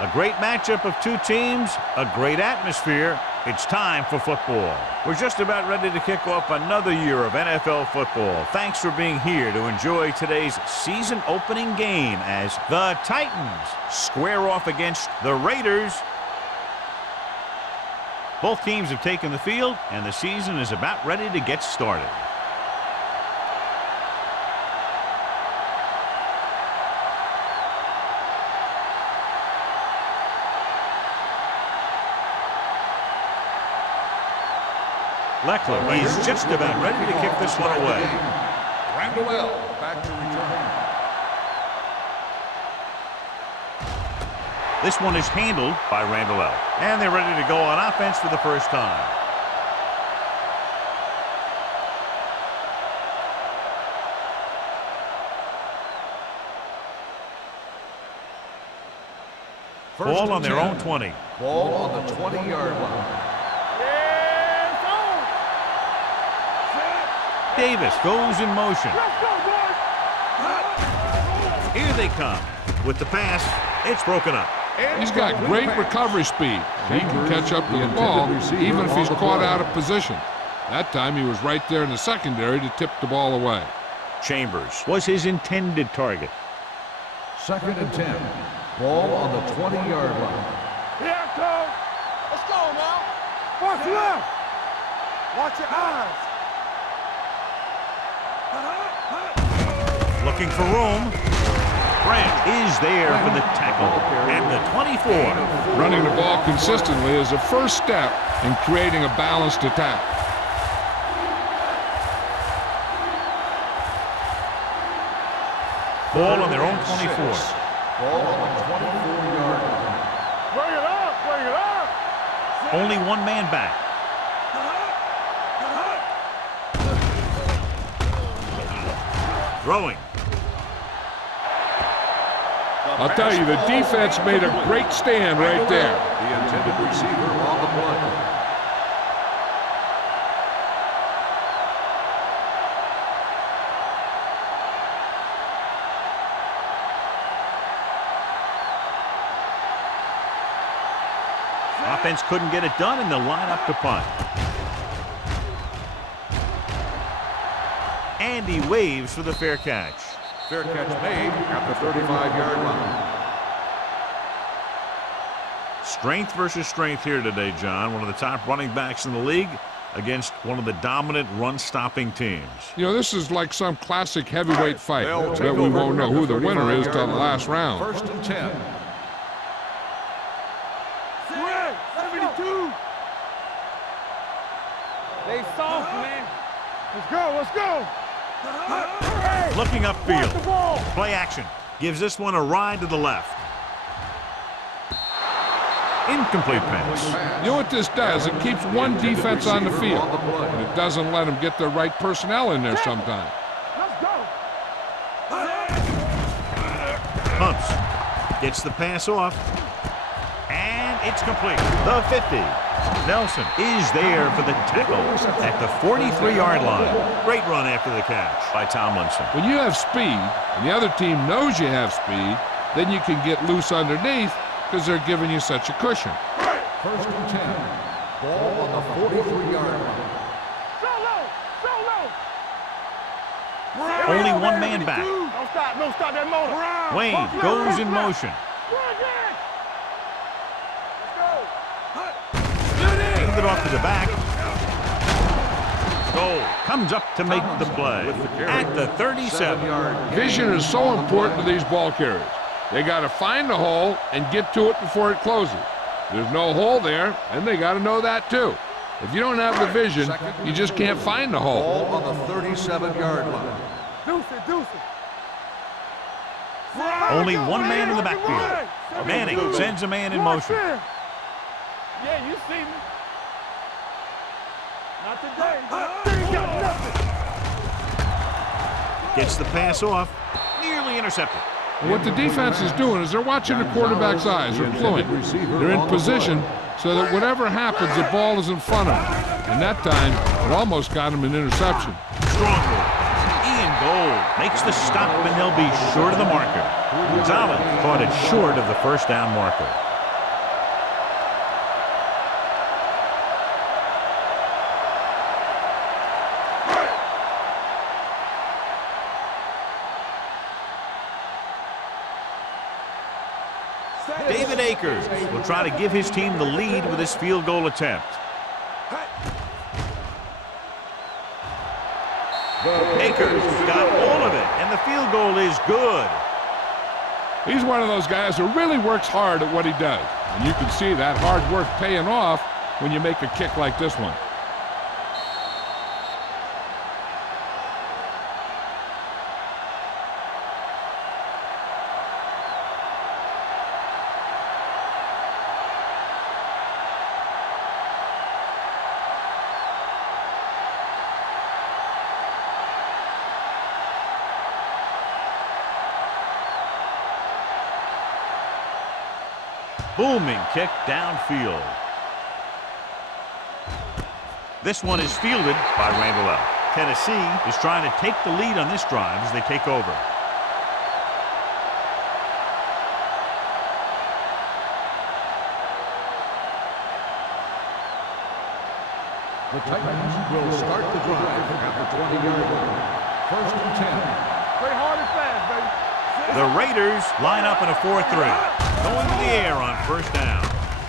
A great matchup of two teams, a great atmosphere. It's time for football. We're just about ready to kick off another year of NFL football. Thanks for being here to enjoy today's season opening game as the Titans square off against the Raiders. Both teams have taken the field, and the season is about ready to get started. Leckler is just about ready to kick this one away. Randall back to return. This one is handled by Randall. And they're ready to go on offense for the first time. Ball on their own 20. Ball on the 20-yard line. Davis goes in motion. Here they come. With the pass, it's broken up. He's got great recovery speed. He can catch up to the ball even if he's caught out of position. That time he was right there in the secondary to tip the ball away. Chambers was his intended target. 2nd and 10. Ball on the 20-yard line. Here it goes. Let's go now. Watch left. Watch your eyes. Looking for room. Grant is there for the tackle at the 24. Running the ball consistently is the first step in creating a balanced attack. Ball on their own 24. Ball on the 24-yard line. Bring it up. Bring it up. Only one man back. Throwing. I'll tell you, the defense made a great stand right there. The intended receiver on the play. Offense couldn't get it done, and they'll line up to punt. And he waves for the fair catch. Fair catch made at the 35-yard line. Strength versus strength here today, John. One of the top running backs in the league against one of the dominant run-stopping teams. You know, this is like some classic heavyweight fight that we won't know who the winner is till the last round. 1st and 10. 72. They soft, man. Let's go. Let's go. Looking upfield. Play action. Gives this one a ride to the left. Incomplete pass. You know what this does? It keeps one defense on the field. And it doesn't let them get the right personnel in there sometimes. Let's go. Pumps. Gets the pass off. And it's complete. The 50. Nelson is there for the tackle at the 43-yard line. Great run after the catch by Tomlinson. When you have speed and the other team knows you have speed, then you can get loose underneath because they're giving you such a cushion. 1st and 10. Ball on the 43-yard line. Only one man back. Don't stop that motor. Wayne goes in motion. Hand it off to the back. Goal comes up to make the play at the 37. Vision is so important to these ball carriers. They got to find the hole and get to it before it closes. There's no hole there, and they got to know that too. If you don't have the vision, you just can't find the hole. Ball on the 37-yard line. Deuce it. Only one man in the backfield. Manning sends a man in motion. Yeah, you see me. Not today. They got nothing. Gets the pass off. Nearly intercepted. What the defense is doing is they're watching the quarterback's eyes. They're fluent. They're in position so that whatever happens, the ball is in front of them. And that time, it almost got him an interception. Strong move. Ian Gold makes the stop, and they'll be short of the marker. Gonzalez caught it short of the first down marker. David Akers will try to give his team the lead with his field goal attempt. Akers got all of it, and the field goal is good. He's one of those guys who really works hard at what he does. And you can see that hard work paying off when you make a kick like this one. Booming kick downfield. This one is fielded by Randall L. Tennessee is trying to take the lead on this drive as they take over. The Titans will start the drive at the 20-yard line. 1st and 10. Play hard and fast, baby. The Raiders line up in a 4-3. Going to the air on 1st down.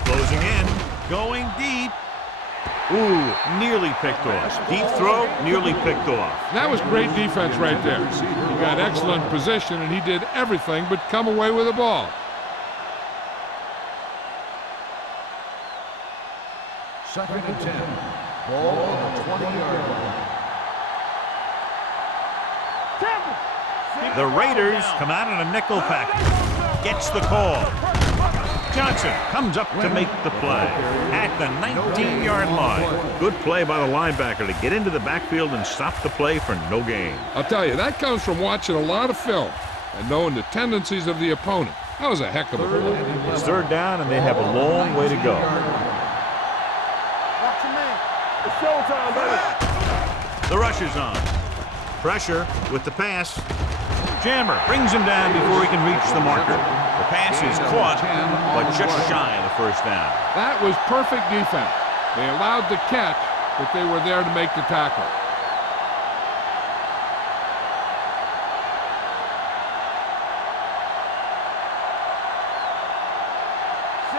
Closing in. Going deep. Ooh, nearly picked off. Deep throw, nearly picked off. That was great defense right there. He got excellent position, and he did everything but come away with the ball. Second and 10. Ball on the 20-yard line. The Raiders come out in a nickel package. Gets the call. Johnson comes up to make the play at the 19-yard line. Good play by the linebacker to get into the backfield and stop the play for no gain. I'll tell you, that comes from watching a lot of film and knowing the tendencies of the opponent. That was a heck of a play. It's 3rd down, and they have a long way to go. Watch your man. It's showtime, baby. The rush is on. Pressure with the pass. Jammer brings him down before he can reach the marker. The pass is caught, but just shy of the 1st down. That was perfect defense. They allowed the catch, but they were there to make the tackle.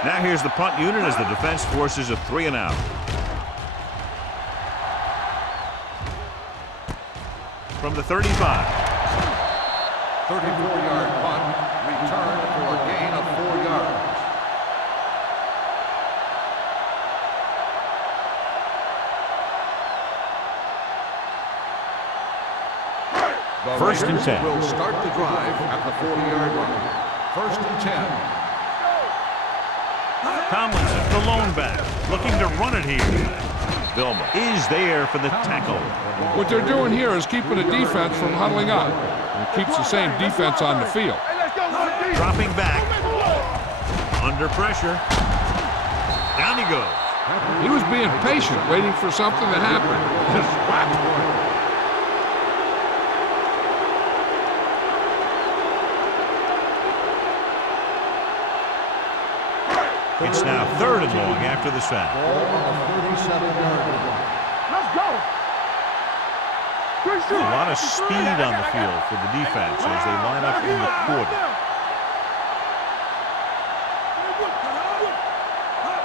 Now here's the punt unit as the defense forces a 3 and out. From the 35. 34-yard punt, return for a gain of 4 yards. The 1st and Raiders 10. will start the drive at the 40-yard line. 1st and 10. Tomlinson, the lone back, looking to run it here. Vilma is there for the tackle. What they're doing here is keeping the defense from huddling up. And it keeps the same defense on the field. Dropping back. Under pressure. Down he goes. He was being patient, waiting for something to happen. It's now 3rd and long after the sack. Ball on the 37-yard line. Let's go. A lot of speed on the field for the defense as they line up in the quarter.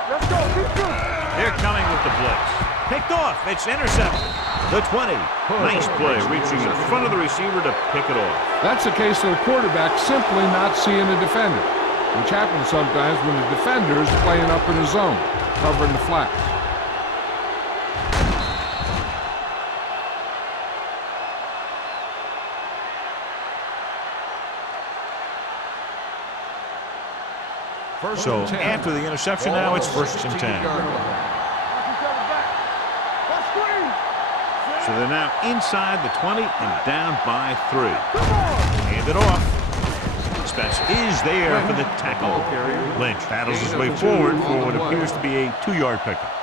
Let's go. They're coming with the blitz. Picked off. It's intercepted. The 20. Nice play reaching in front of the receiver to pick it off. That's the case of the quarterback simply not seeing the defender, which happens sometimes when the defender is playing up in his zone, covering the flats. So after the interception, now it's 1st and 10. So they're now inside the 20 and down by 3. Hand it off. Spencer is there for the tackle. Lynch battles his way forward for what appears to be a 2-yard pickup.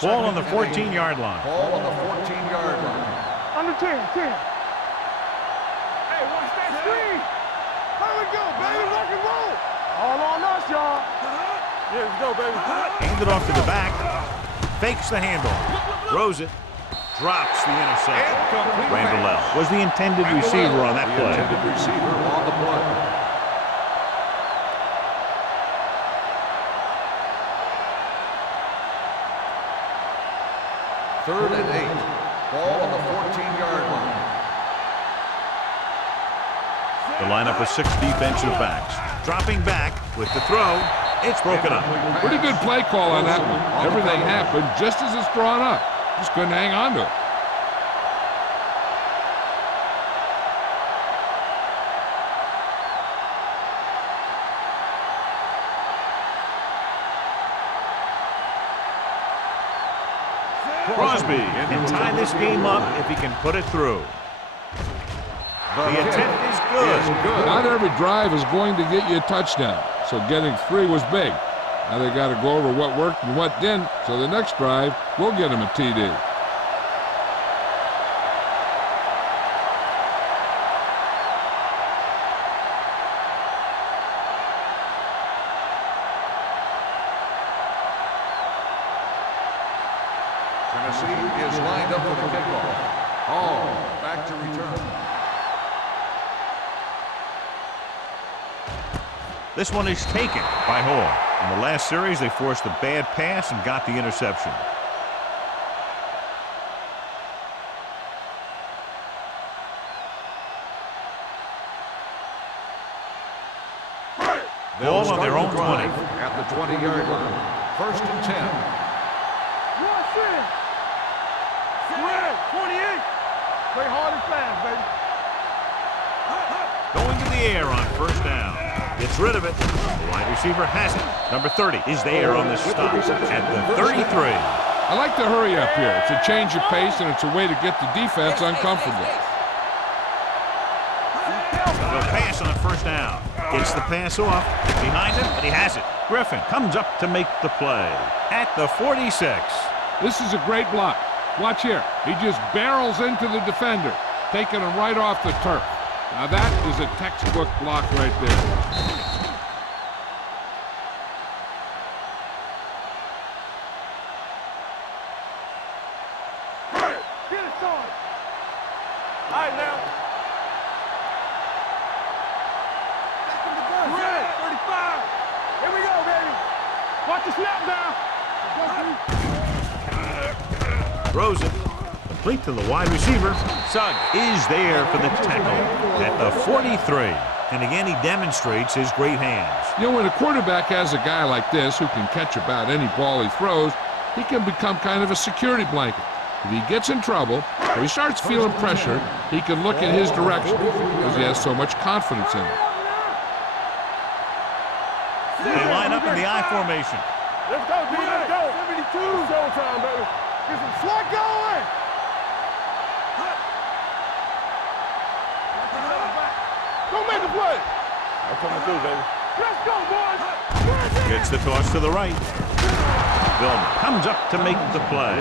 Ball on the 14-yard line. Ball on the 14-yard line. Under 10. Hey, watch that screen. How we go, baby? Rock and roll. All on us, y'all. Yeah, let's go, baby. Hand it off to the back. Fakes the handoff. Throws it. drops the interception. Incomplete Randall pass. was the intended receiver on that The play. intended receiver on the play. Third and 8. Ball on the 14-yard line. The lineup of 6 defensive backs. Dropping back with the throw. It's broken up. Pretty good play call on that one. Everything happened just as it's drawn up. Just couldn't hang on to it. Crosby can tie this game up if he can put it through. The attempt is good. Not every drive is going to get you a touchdown, so getting 3 was big. Now they got to go over what worked and what didn't, so the next drive will get them a TD. Tennessee is lined up for the kickoff. Hall back to return. This one is taken by Hall. In the last series, they forced a bad pass and got the interception. Ball on their own 20. At the 20-yard line. First and 10. Rush in. 28. Play hard and fast, baby. Going to the air on first down. Gets rid of it. The wide receiver has it. Number 30 is there on the stop at the 33. I like to hurry up here. It's a change of pace, and it's a way to get the defense uncomfortable. They'll pass on first down. Gets the pass off. Behind him, but he has it. Griffin comes up to make the play at the 46. This is a great block. Watch here. He just barrels into the defender, taking him right off the turf. Now that is a textbook block right there. Get it started. All right, now. Back in the gun. Red, 35. Here we go, baby. Watch the snap down. Throws it. Complete to the wide receiver. Sugg is there for the tackle at the 43. And again, he demonstrates his great hands. You know, when a quarterback has a guy like this who can catch about any ball he throws, he can become kind of a security blanket. If he gets in trouble or he starts feeling pressure, he can look in his direction because he has so much confidence in him. They line up in the I formation. Let's go, D. Let's go. 72. Showtime, baby. Get some slot going. Go make a play. I'm coming through, baby. Let's go, boys. Gets the toss to the right. Vilma comes up to make the play.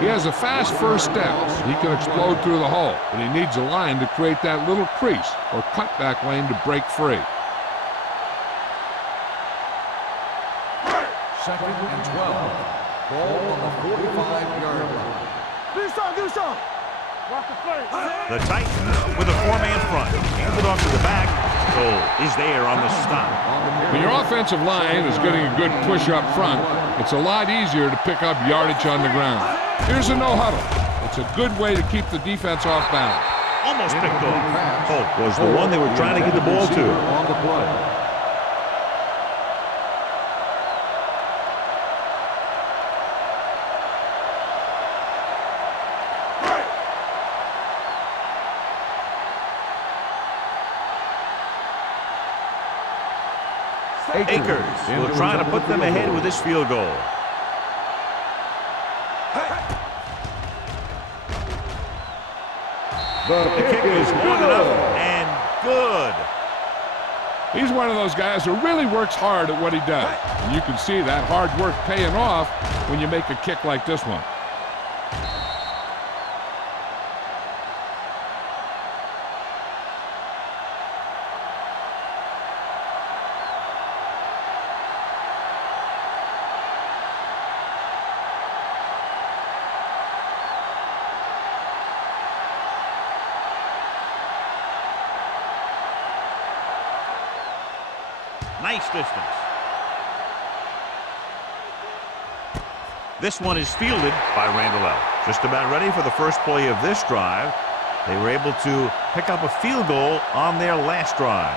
He has a fast first step. He can explode through the hole, but he needs a line to create that little crease or cutback lane to break free. Second and 12. Ball on the 45-yard line. Do something. Watch the play. The Titans with a 4-man front. Hands it off to the back. Cole is there on the stop. When your offensive line is getting a good push up front, it's a lot easier to pick up yardage on the ground. Here's a no-huddle. It's a good way to keep the defense off balance. Almost picked off. Cole was the one they were trying to get the ball to. On the play. Akers will try to put them ahead with this field goal. The kick is long enough and good. He's one of those guys who really works hard at what he does. And you can see that hard work paying off when you make a kick like this one. Nice distance. This one is fielded by Randall L. Just about ready for the first play of this drive. They were able to pick up a field goal on their last drive.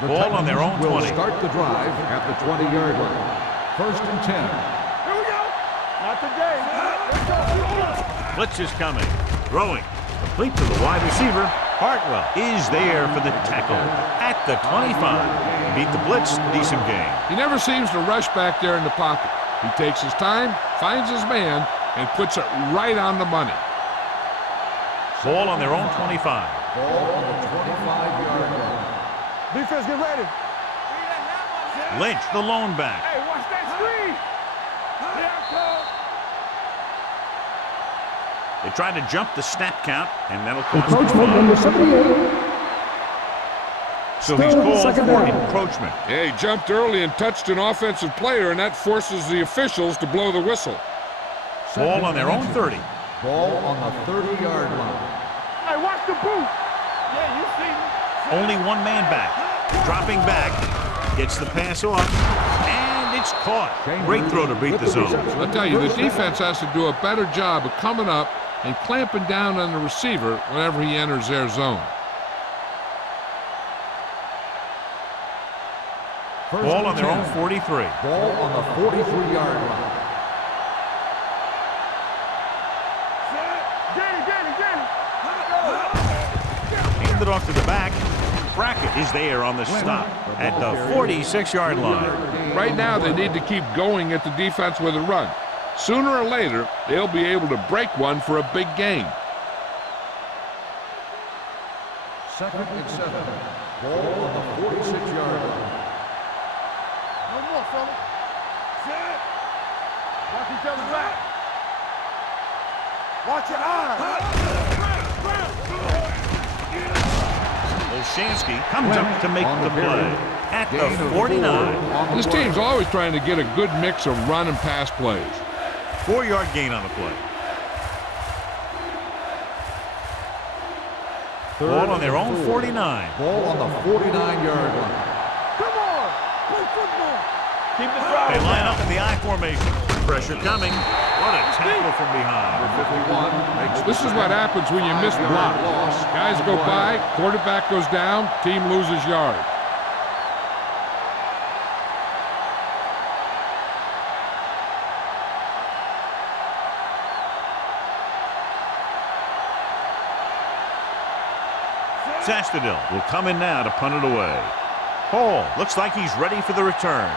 Ball on their own 20. Will start the drive at the 20-yard line. 1st and 10. Here we go. Not today. Blitz is coming. Throwing. Complete to the wide receiver. Hartwell is there for the tackle at the 25. Beat the blitz. Decent game. He never seems to rush back there in the pocket. He takes his time, finds his man, and puts it right on the money. Ball on their own 25. Ball on the 25-yard line. Defense, get ready. Lynch, the lone back. Hey, watch that screen. They tried to jump the snap count, and that'll cost them. So he's called for encroachment. Yeah, he jumped early and touched an offensive player, and that forces the officials to blow the whistle. Ball on their own 30. Ball on the 30-yard line. Hey, watch the boot. Yeah, you see me. Only one man back. Dropping back. Gets the pass off. And it's caught. Great throw to beat the zone. I'll tell you, the defense has to do a better job of coming up and clamping down on the receiver whenever he enters their zone. Ball on their own 43. Ball on the 43-yard line. Handed off to the back. Brackett is there on the stop at the 46-yard line. Right now, they need to keep going at the defense with a run. Sooner or later, they'll be able to break one for a big gain. 2nd and 7. Ball on the 46-yard line. No more, fella. Set. Watch each other back. Watch your eyes. Olshansky comes up to make the play at the 49. This team's always trying to get a good mix of run and pass plays. 4-yard gain on the play. Ball on their own 49. Ball on the 49-yard line. Come on. Play football. Keep the drive. They line up in the I formation. Pressure coming. What a tackle from behind. 51 makes This is what happens when you miss blocks. Guys go by, quarterback goes down, team loses yards. Sastadil will come in now to punt it away. Hall looks like he's ready for the return.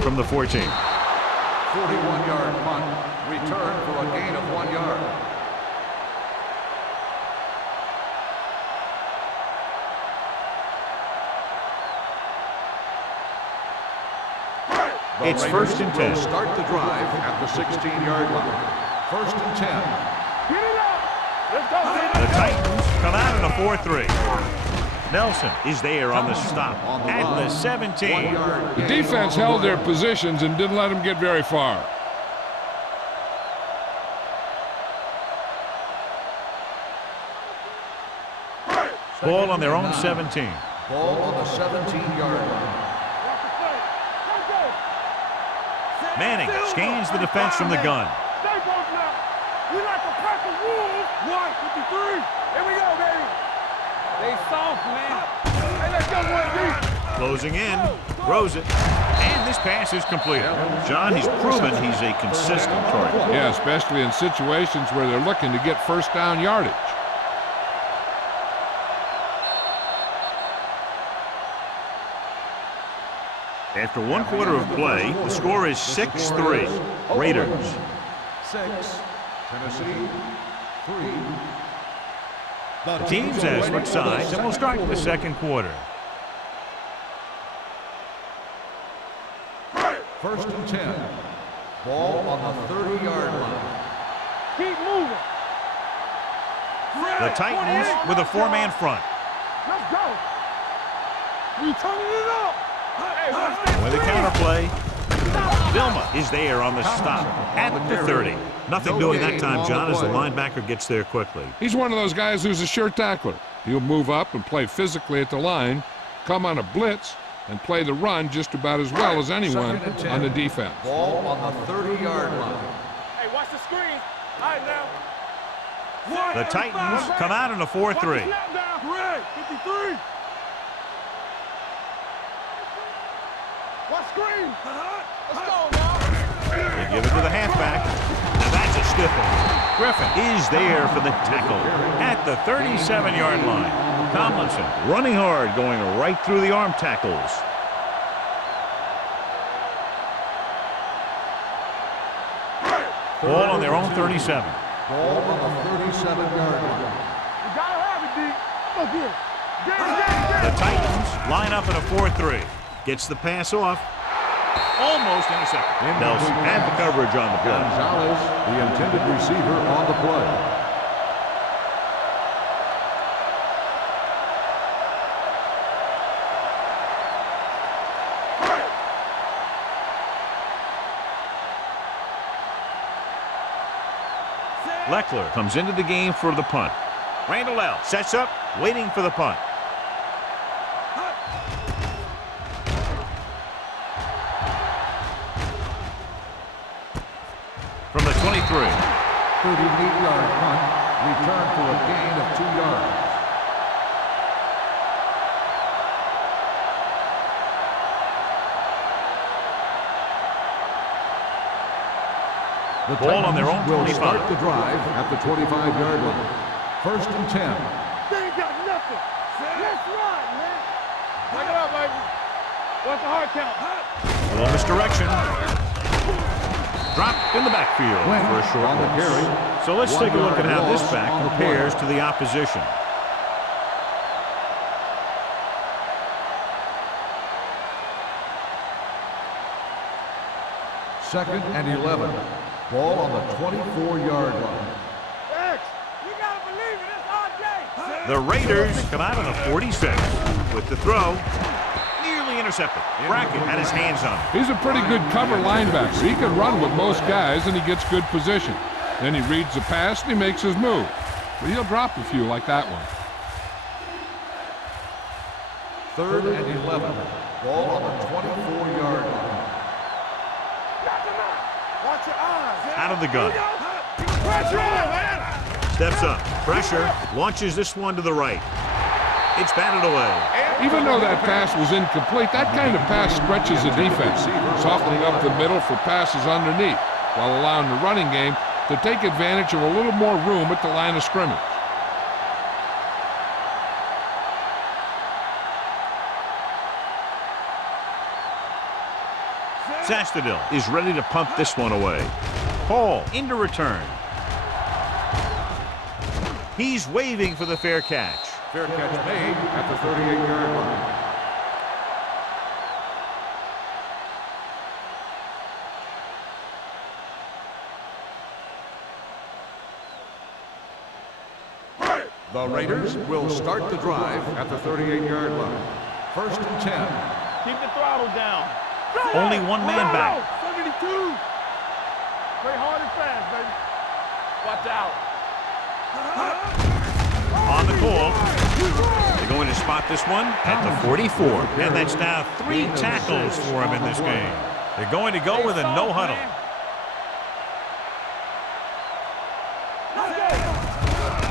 From the 14. 41-yard punt. Return for a gain of 1 yard. It's 1st and 10. Start the drive at the 16-yard line. 1st and 10. Get it up. Let's go. The Titans come out in a 4-3. Nelson is there on the stop at the 17. The defense held their positions and didn't let them get very far. Ball on their own 17. Ball on the 17-yard line. Manning scans the defense from the gun. Stay both now. You like a pack of wolves. 153. Here we go, baby. They soft, man. Hey, let's go, 1D. Closing in, throws it, and this pass is completed. John, he's proven he's a consistent target. Yeah, especially in situations where they're looking to get first down yardage. After 1 quarter of play, the score is 6-3. Raiders. 6. Tennessee. 3. The teams have switched sides, and we'll start the second quarter. 1st and 10. Ball on the 30-yard line. Keep moving. The Titans with a 4-man front. Let's go. We turning it up. Hey, watch that With a screen. counter play. Vilma is there on the stop at the 30. Nothing doing that time, John, as the linebacker gets there quickly. He's one of those guys who's a sure tackler. He'll move up and play physically at the line, come on a blitz, and play the run just about as well as anyone on the defense. Ball on the 30-yard line. Hey, watch the screen. All right, now. The Titans come out in a 4-3. 53. Watch screen. Let's go now. They give it to the halfback. And that's a stiff one. Griffin is there for the tackle at the 37-yard line. Tomlinson running hard, going right through the arm tackles. Ball on their own 37. Ball on the 37-yard line. You gotta have it, D. Look here. The Titans line up in a 4-3. Gets the pass off. Almost intercepted. Nelson had the coverage on the play. Gonzalez, the intended receiver on the play. Leckler comes into the game for the punt. Randall L. sets up, waiting for the punt. From the 23. 38-yard punt, return for a gain of 2 yards. The Ball on their own will 25. start the drive at the 25-yard line. 1st and 10. They ain't got nothing. Let's run, man. Take it up, baby. What's the hard count? A little misdirection. Dropped in the backfield for a short on the loss. carry. So let's take a look at how this loss back on the compares play. to the opposition. Second and 11. Ball on the 24-yard line. X, you gotta believe it. It's our day. The Raiders come out on a 46 with the throw. Nearly intercepted. Brackett had his hands on it. He's a pretty good cover linebacker. He can run with most guys, and he gets good position. Then he reads the pass, and he makes his move. But he'll drop a few like that one. 3rd and 11. Ball on the 24-yard line. Watch your eyes. Out of the gun. Pressure on, man. Steps up. Pressure. Launches this one to the right. It's batted away. Even though that pass was incomplete, that kind of pass stretches the defense, softening up the middle for passes underneath, while allowing the running game to take advantage of a little more room at the line of scrimmage. Sastadil is ready to punt this one away. Hall into return. He's waving for the fair catch. Fair catch made at the 38-yard line. The Raiders will start the drive at the 38-yard line. 1st and 10. Keep the throttle down. Only one man back. 72. Play hard and fast, baby. Watch out. On the call. They're going to spot this one at the 44. And that's now 3 tackles for him in this game. They're going to go with a no huddle.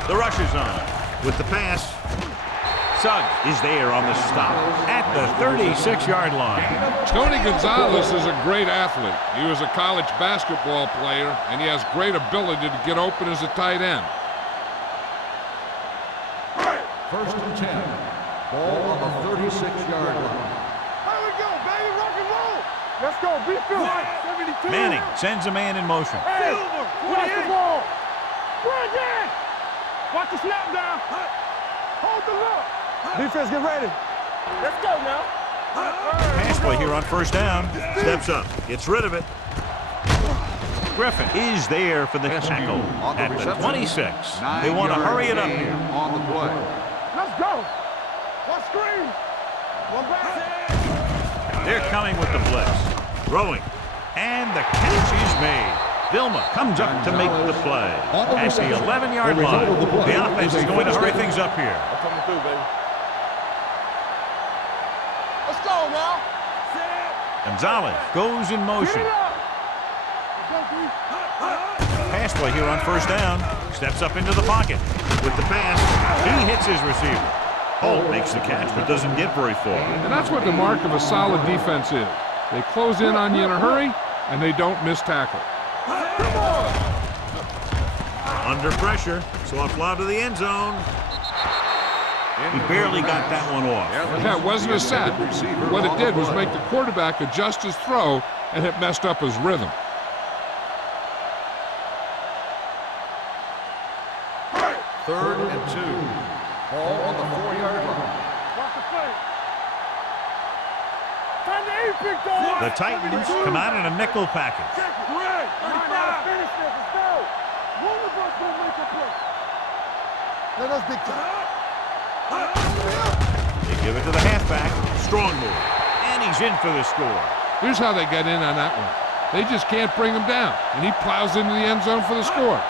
The rush is on. With the pass, Suggs is there on the stop at the 36-yard line. Tony Gonzalez is a great athlete. He was a college basketball player, and he has great ability to get open as a tight end. 1st and 10. Ball on the 36-yard line. Here we go, baby. Rock and roll. Let's go. Beat Phil. 72. Manning sends a man in motion. Hey, watch the ball. Bring it. Watch the snap down. Hold the look. Defense, get ready. Let's go now. Pass play here on 1st down. Steps up. Gets rid of it. Griffin is there for the tackle at the 26. They want to hurry it up here. On the play. Let's go. One screen. One back. They're coming with the blitz. Throwing. And the catch is made. Vilma comes up to make the play. At the 11-yard line, the offense is going to hurry things up here. I'm coming through, baby. Let's go now. Gonzalez goes in motion. Pass play here on first down. Steps up into the pocket. With the pass, he hits his receiver. Holt makes the catch but doesn't get very far. And that's what the mark of a solid defense is. They close in on you in a hurry, and they don't miss tackle. Under pressure, soft lob to the end zone. He barely got that one off. That wasn't a set. What it did was make the quarterback adjust his throw, and it messed up his rhythm. Third and 2. Ball on the 4-yard line. The Titans come out in a nickel package. They give it to the halfback. Strong move. And he's in for the score. Here's how they got in on that one. They just can't bring him down, and he plows into the end zone for the score.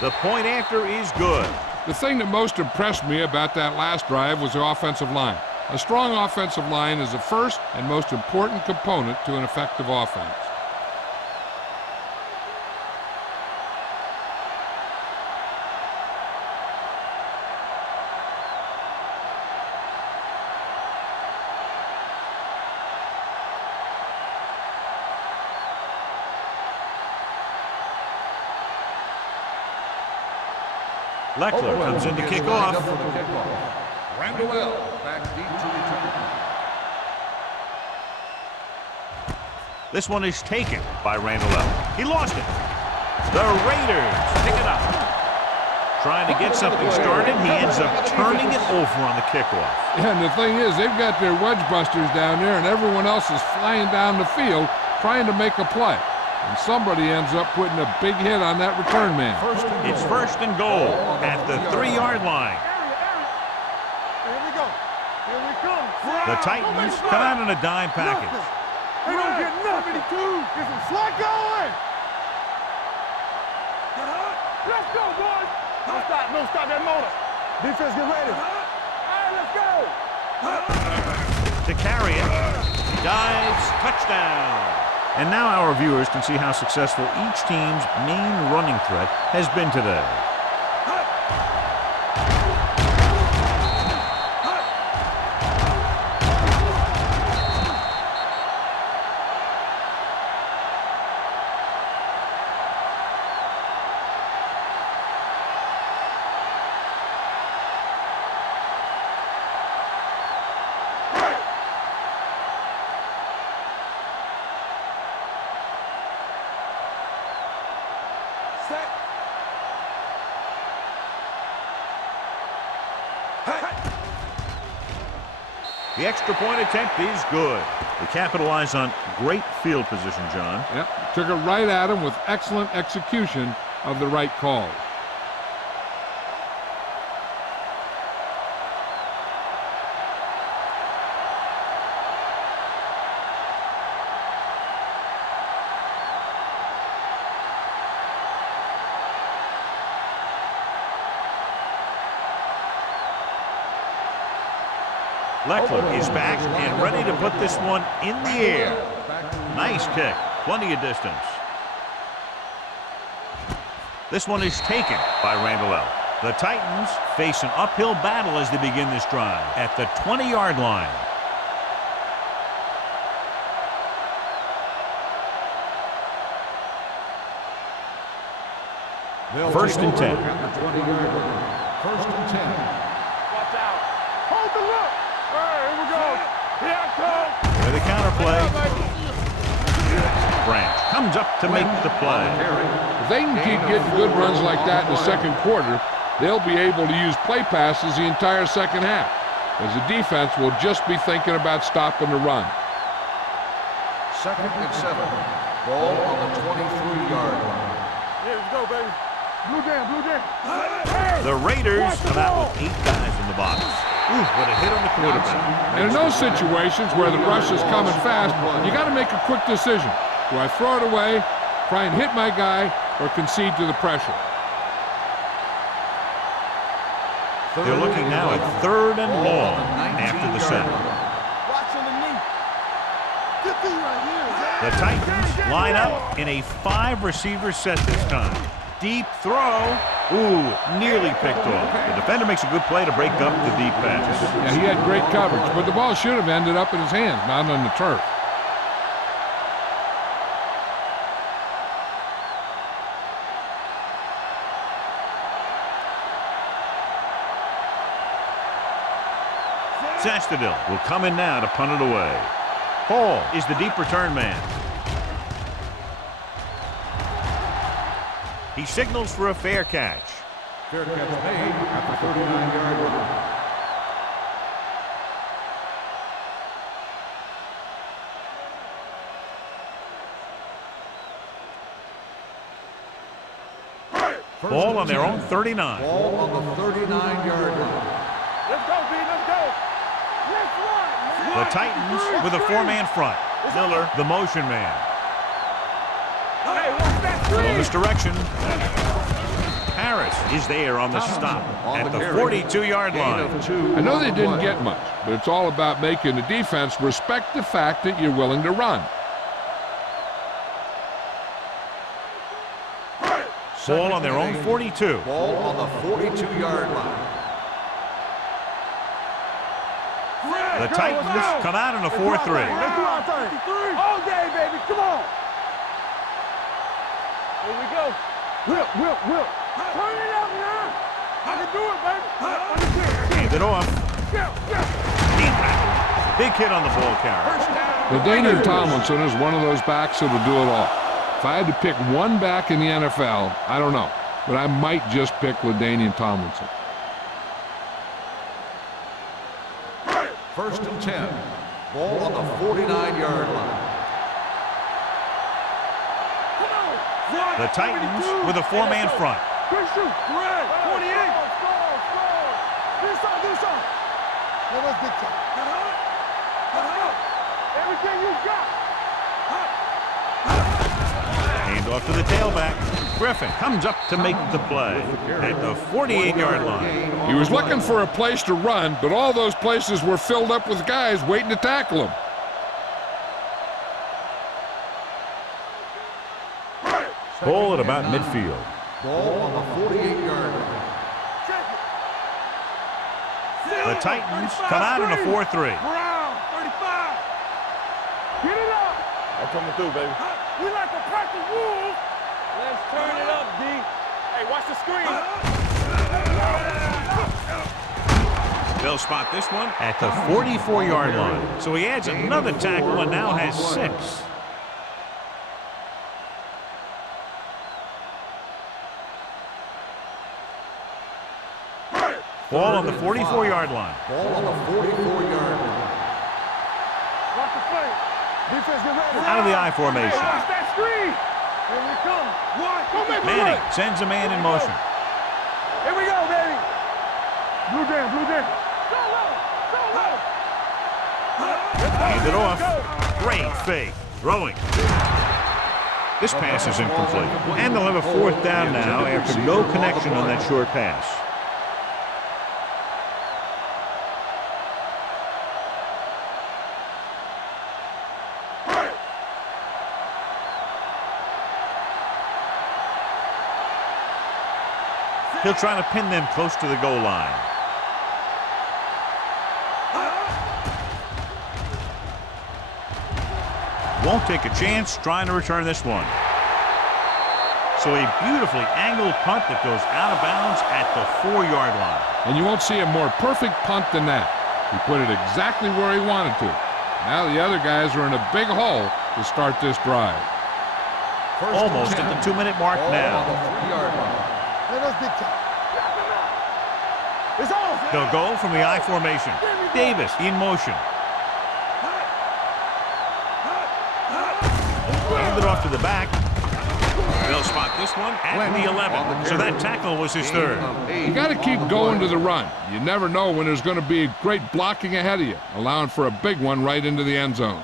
The point after is good. The thing that most impressed me about that last drive was the offensive line. A strong offensive line is the first and most important component to an effective offense. Leckler comes in to kick off. Randall back deep to return. This one is taken by Randall. He lost it. The Raiders pick it up. Trying to get something started, he ends up turning it over on the kickoff. Yeah, and the thing is, they've got their wedge busters down there, and everyone else is flying down the field trying to make a play. And somebody ends up putting a big hit on that return man. It's first and goal at the 3-yard line. Here we go. Here we come. The Titans come out in a dime package. They don't get nothing. Get some slack going. Let's go, boys. Don't stop that motor. Defense, get ready. All right, let's go. To carry it, dives, touchdown. And now our viewers can see how successful each team's main running threat has been today. The extra point attempt is good. They capitalize on great field position, John. Yep, took it right at him with excellent execution of the right call. Leckler is back and ready to put this one in the air. Nice kick. Plenty of distance. This one is taken by Randall. The Titans face an uphill battle as they begin this drive at the 20-yard line. They'll First take and over 10. at the 20-yard line. First and 10. Watch out. Hold the look. All right, here we go. Here I come. With a counter play. Branch comes up to make the play. If they can keep getting good runs like that in the second quarter, they'll be able to use play passes the entire second half, as the defense will just be thinking about stopping the run. Second and 7. Ball on the 23-yard line. Here we go, baby. Blue jam. The Raiders come out with 8 guys in the box. Ooh, what a hit on the quarterback. And in those situations where the rush is coming fast, you got to make a quick decision. Do I throw it away, try and hit my guy, or concede to the pressure? They're looking now at 3rd and long after the center. Watch underneath. Good thing right here. The Titans line up in a 5-receiver set this time. Deep throw. Ooh, nearly picked off. The defender makes a good play to break up the deep pass. Yeah, he had great coverage, but the ball should have ended up in his hands, not on the turf. Sastadil will come in now to punt it away. Hall is the deep return man. He signals for a fair catch. Fair catch made at the 39-yard line. Ball on their own 39. Ball on the 39-yard line. Let's go, B. Let's go. Let's run. The Titans with a 4-man front. Miller, the motion man. Hey, watch that Little screen. misdirection. Harris is there on the stop at the 42-yard line. I know they didn't get much, but it's all about making the defense respect the fact that you're willing to run. Ball on their own 42. Ball on the 42-yard line. The Titans come out in a 4-3. Let's do our thing. All day, baby. Come on. Here we go. Whip. Turn it up now. I can do it, baby. Hand it off. Deep back. Big hit on the ball carrier. LaDainian Tomlinson is one of those backs that'll do it all. If I had to pick one back in the NFL, I don't know, but I might just pick LaDainian Tomlinson. First and 10. Ball on the 49-yard line. The Titans with a 4-man front. Good shoot. Greg, 28. Do something. That was big time. Everything you got. Hand off to the tailback. Griffin comes up to make the play at the 48-yard line. He was looking for a place to run, but all those places were filled up with guys waiting to tackle him. Ball at about midfield. Ball on the 48-yard line. The Titans come out in a 4-3. Brown, 35. Get it up. I'm coming through, baby. We like to practice rules. Let's turn it up, D. Hey, watch the screen. They'll spot this one at the 44-yard line. So he adds another tackle and now has 6. Ball on the 44-yard line. Ball on the 44-yard line. Watch the play. Defense get ready. Out of the I formation. Hey, watch that screen. Here we come. One. Go make it Manning work. sends a man in motion. Here we go, baby. Blue jam. Go low. Hand it off. Great fake. Throwing. This pass is incomplete. And they'll have a 4th down now after no connection on that short pass. He'll try to pin them close to the goal line. Won't take a chance trying to return this one. So a beautifully angled punt that goes out of bounds at the 4-yard line. And you won't see a more perfect punt than that. He put it exactly where he wanted to. Now the other guys are in a big hole to start this drive. Almost at the 2-minute mark now. They'll go from the I formation. Davis in motion. Hand it off to the back. They'll spot this one at the 11. So that tackle was his third. You got to keep going to the run. You never know when there's going to be great blocking ahead of you, allowing for a big one right into the end zone.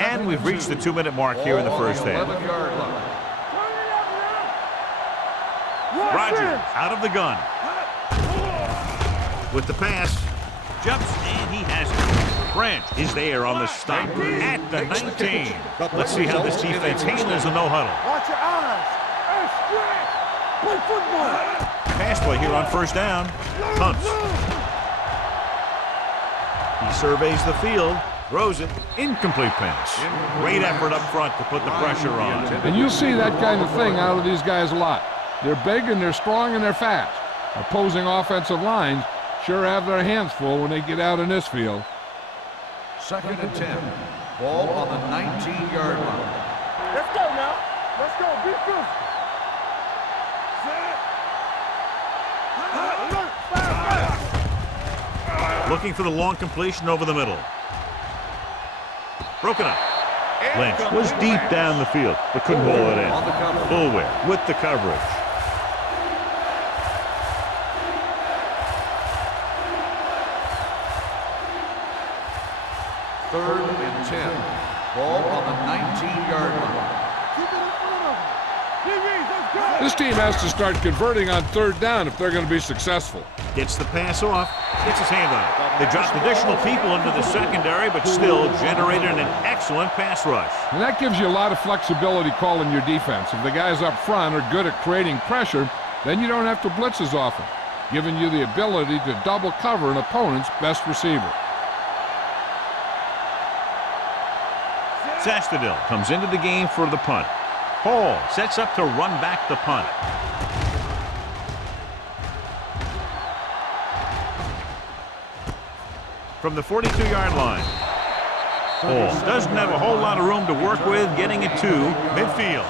And we've reached the 2-minute mark here in the first half. Rodgers out of the gun. With the pass. Jumps, and he has it. Branch is there on the stop at the 19. Let's see how this defense handles the no-huddle. Watch your eyes. Hey, stretch. Play football. Pass play here on first down. Hunts. He surveys the field. Throws it. Incomplete pass. Great effort up front to put the pressure on. And you'll see that kind of thing out of these guys a lot. They're big and they're strong and they're fast. Opposing offensive lines sure have their hands full when they get out in this field. 2nd and 10. Ball on the 19-yard line. Let's go now. Let's go. Be physical. Looking for the long completion over the middle. Broken up. Lynch was deep down the field, but couldn't haul it in. Bullware with the coverage. Third and 10. Ball on the 19-yard line. This team has to start converting on third down if they're going to be successful. Gets the pass off. Gets his hand on it. They dropped additional people into the secondary, but still generated an excellent pass rush. And that gives you a lot of flexibility calling your defense. If the guys up front are good at creating pressure, then you don't have to blitz as often, giving you the ability to double cover an opponent's best receiver. Sastadil comes into the game for the punt. Hall sets up to run back the punt. From the 42-yard line. Hall doesn't have a whole lot of room to work with, getting it to midfield.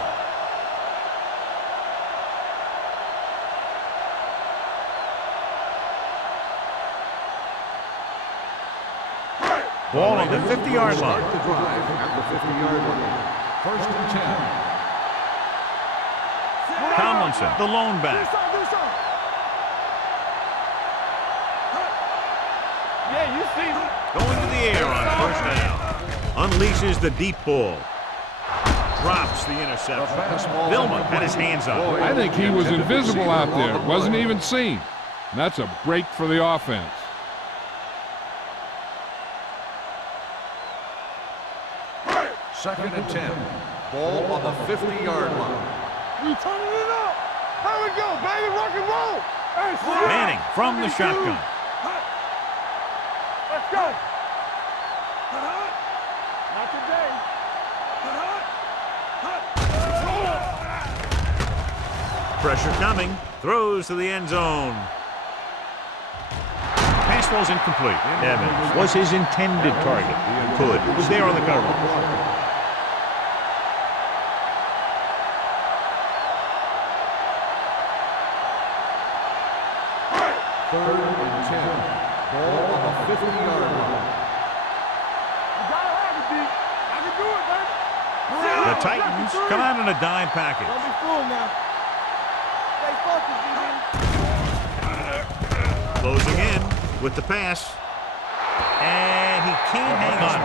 Ball on the 50-yard line. The drive at the 50-yard line. 1st and 10. Tomlinson, the lone back. Yeah, you see me. Going to the air on first down. Unleashes the deep ball. Drops the interception. Vilma had his hands on it. I think he was invisible out there. Wasn't even seen. And that's a break for the offense. Second and 10. Ball on the 50-yard line. We turning it up. Here we go, baby. Rock and roll. Hey, Manning from the shotgun. let's go. Not today. Pressure coming. Throws to the end zone. Pass ball's incomplete. Evans was his intended target. Hood was there on the cover. Third and 10. Ball on the 50-yard line. You gotta have it, D. I can do it, man. The Titans come out in a dime package. Don't be fooled now. Stay focused, D. Closing in with the pass. And he can't hang on.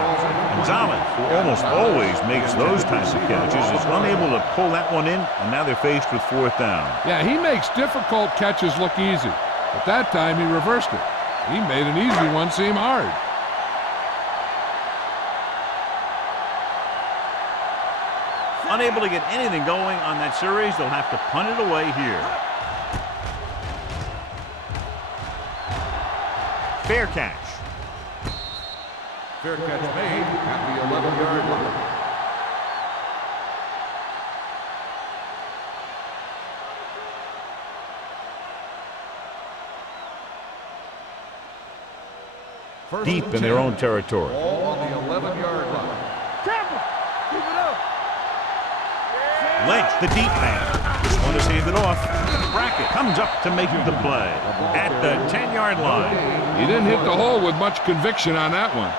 Gonzalez, who almost always makes those types of catches, is unable to pull that one in, and now they're faced with 4th down. Yeah, he makes difficult catches look easy. But that time he reversed it. He made an easy one seem hard. Unable to get anything going on that series, they'll have to punt it away here. Fair catch. Fair catch made at the 11-yard line. Deep in their own territory. Ball on the 11-yard line. Tampa, keep it up. Lynch, the deep man. This one is handed off. Brackett comes up to make the play at the 10-yard line. He didn't hit the hole with much conviction on that one.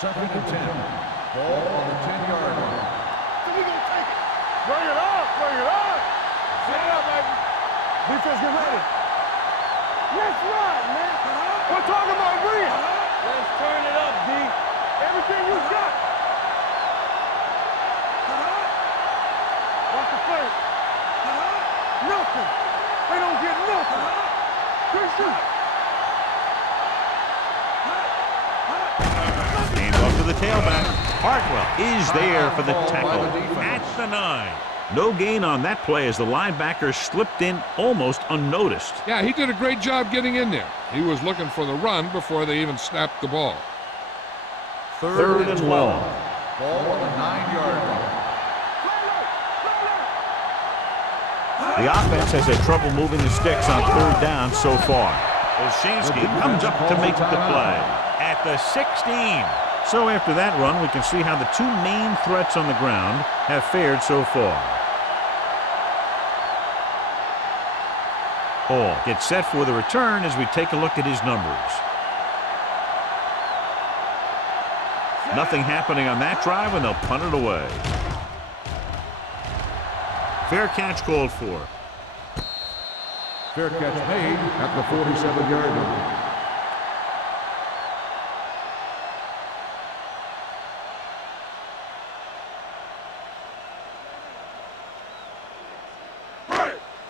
Second and 10. Ball on the 10-yard line. We gonna take it. Bring it on, bring it on. Sit up, baby. Defense, get ready. Let's ride, man. We're talking about real. Let's turn it up, D. Everything you got. Watch the play. Nothing. They don't get nothing. Good shoot. Hands off to the tailback. Hartwell is there for the tackle at the 9. No gain on that play as the linebacker slipped in almost unnoticed. Yeah, he did a great job getting in there. He was looking for the run before they even snapped the ball. Third and long. Ball on the 9-yard line. The offense has had trouble moving the sticks on third down so far. Olszewski comes up to make the play at the 16. So after that run, we can see how the two main threats on the ground have fared so far. Hall gets set for the return as we take a look at his numbers. Nothing happening on that drive, and they'll punt it away. Fair catch called for. Fair catch made at the 47-yard line.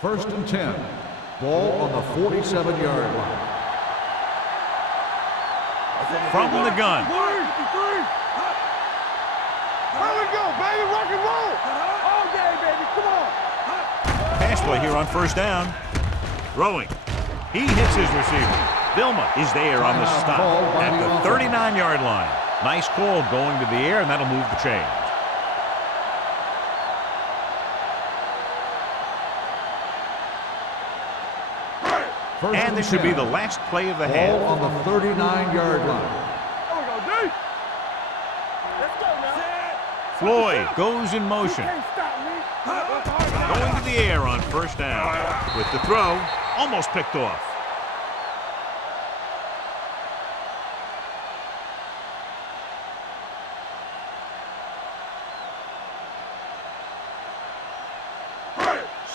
First and 10. Ball on the 47-yard line. From the gun. Here we go, baby. Rock and roll. All day, baby. Come on. Pass play here on first down. Throwing. He hits his receiver. Vilma is there on the stop at the 39-yard line. Nice call going to the air, and that'll move the chains. And this should be the last play of the half. Ball on the 39-yard line. Here we go, D. Let's go now. Floyd goes in motion. Can't stop me. Going to the air on first down. With the throw, almost picked off.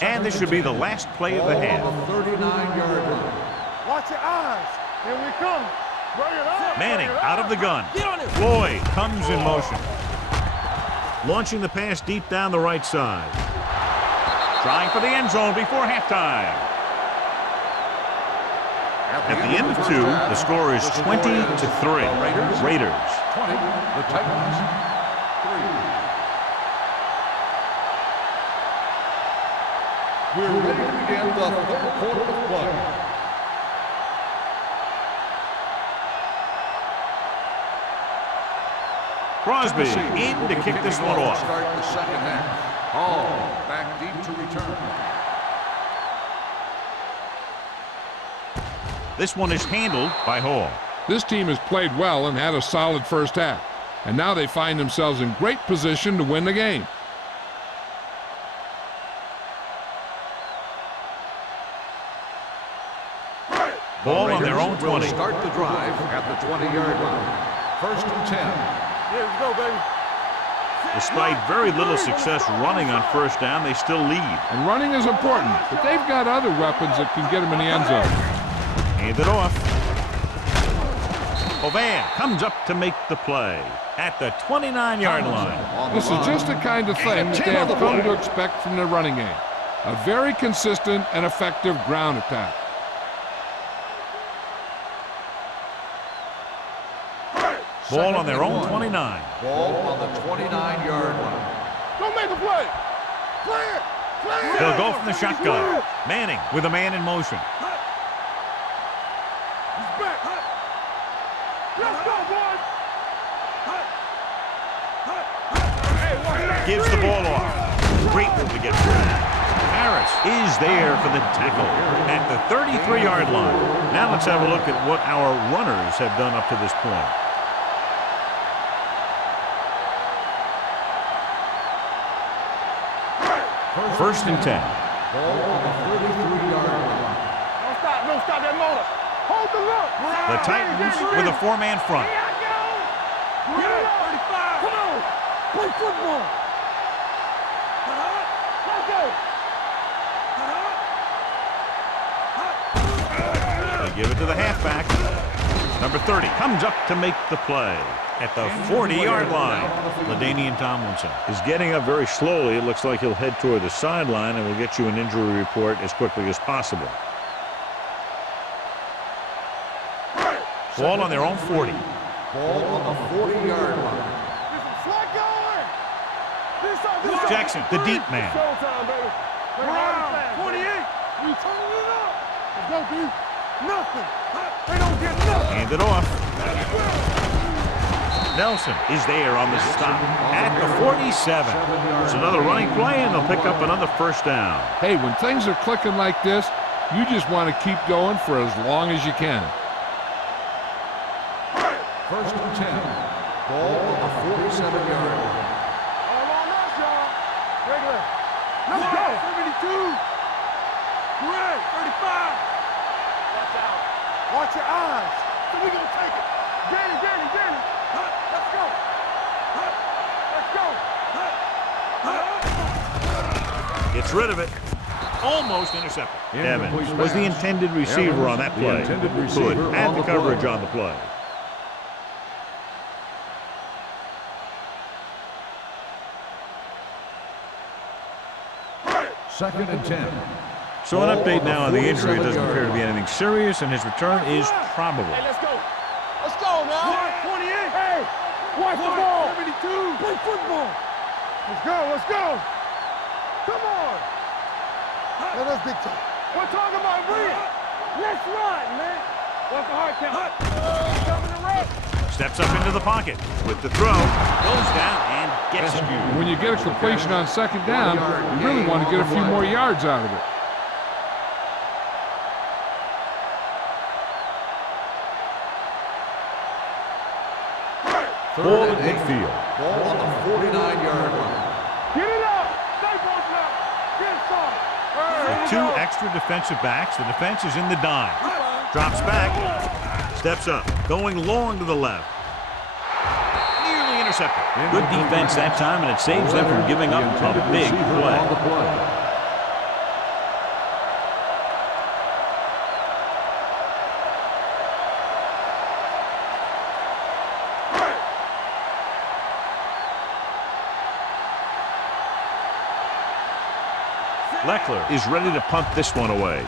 And this should be the last play of the half. Ball on the 39-yard line. Watch your eyes. Here we come. Bring it on. Manning out of the gun. Floyd comes in motion. Launching the pass deep down the right side. Trying for the end zone before halftime. At the end of 2, the score is 20-3. Raiders. 20, the Titans 3. We're ready to begin the third quarter of play. Crosby in to kick this one off. Start the second half. Hall back deep to return. This one is handled by Hall. This team has played well and had a solid first half. And now they find themselves in great position to win the game. Ball on their own 20. Will start the drive at the 20-yard line. First and 10. Here we go, baby. Despite very little success running on first down, they still lead. And running is important, but they've got other weapons that can get them in the end zone. Hand it off. Hovan comes up to make the play at the 29-yard line. This is just the kind of thing that they have come to expect from their running game. A very consistent and effective ground attack. Ball on their own 29. Ball on the 29-yard line. Don't make a play. Play it. Play it. They'll go from the shotgun. Manning with a man in motion. He's back. Let's go, boys. Gives the ball off. Great move to get through. Harris is there for the tackle at the 33-yard line. Now let's have a look at what our runners have done up to this point. First and 10. Ball on the 33-yard line. Don't stop that motor. Hold the look. The Titans with a four-man front. Here I go. 35. Come on. Play football. Let's go. They give it to the halfback. Number 30 comes up to make the play at the 40-yard line. LaDainian Tomlinson is getting up very slowly. It looks like he'll head toward the sideline, and we'll get you an injury report as quickly as possible. Ball on their own 40. Ball on the 40-yard line. Slide going. Jackson, the deep man. Showtime, baby. Wow. 28. We turning it up. Let's go, dude. Nothing. They don't get nothing. Hand it off. Nelson is there on the stop at the 47. It's another running play, and they'll pick up another first down. Hey, when things are clicking like this, you just want to keep going for as long as you can. First and 10. Ball on the 47-yard line. All on us, y'all. Regular. Let's go. 72. Great. 35. Watch out. Watch your eyes. So we gonna take it. Danny. Let's go. Gets rid of it. Almost intercepted. Evans was the intended receiver on that play. Good. Had the coverage on the play. Second and 10. So an update now on the injury. It doesn't appear to be anything serious, and his return is probable. Hey, let's go. Let's go now. 28. Hey, watch the ball. 72. Play football. Let's go. Come on. Let us big time. We're talking about real. Let's run, man. What's the hard count? Coming to run. Steps up into the pocket with the throw. Goes down and gets it. When you get a completion on second down, you really want to get a few more yards out of it. Ball at midfield. Ball on the 49-yard line. Get it up. Stay both now. Get it started. With two extra defensive backs, the defense is in the dime. Drops back. Steps up. Going long to the left. Nearly intercepted. Good defense that time, and it saves them from giving up a big play. Leckler is ready to punt this one away.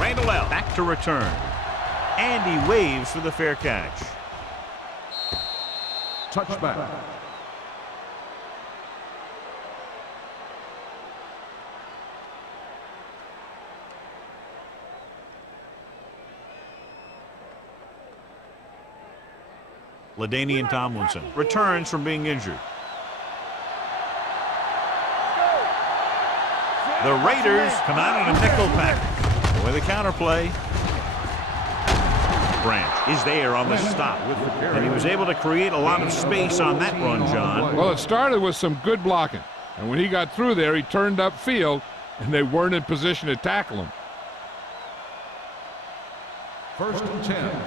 Randall out, back to return. And he waves for the fair catch. Touchback. LaDainian Tomlinson returns from being injured. The Raiders come out in a nickel package. With a counterplay. Branch is there on the stop. And he was able to create a lot of space on that run, John. Well, it started with some good blocking. And when he got through there, he turned upfield, and they weren't in position to tackle him. First and 10.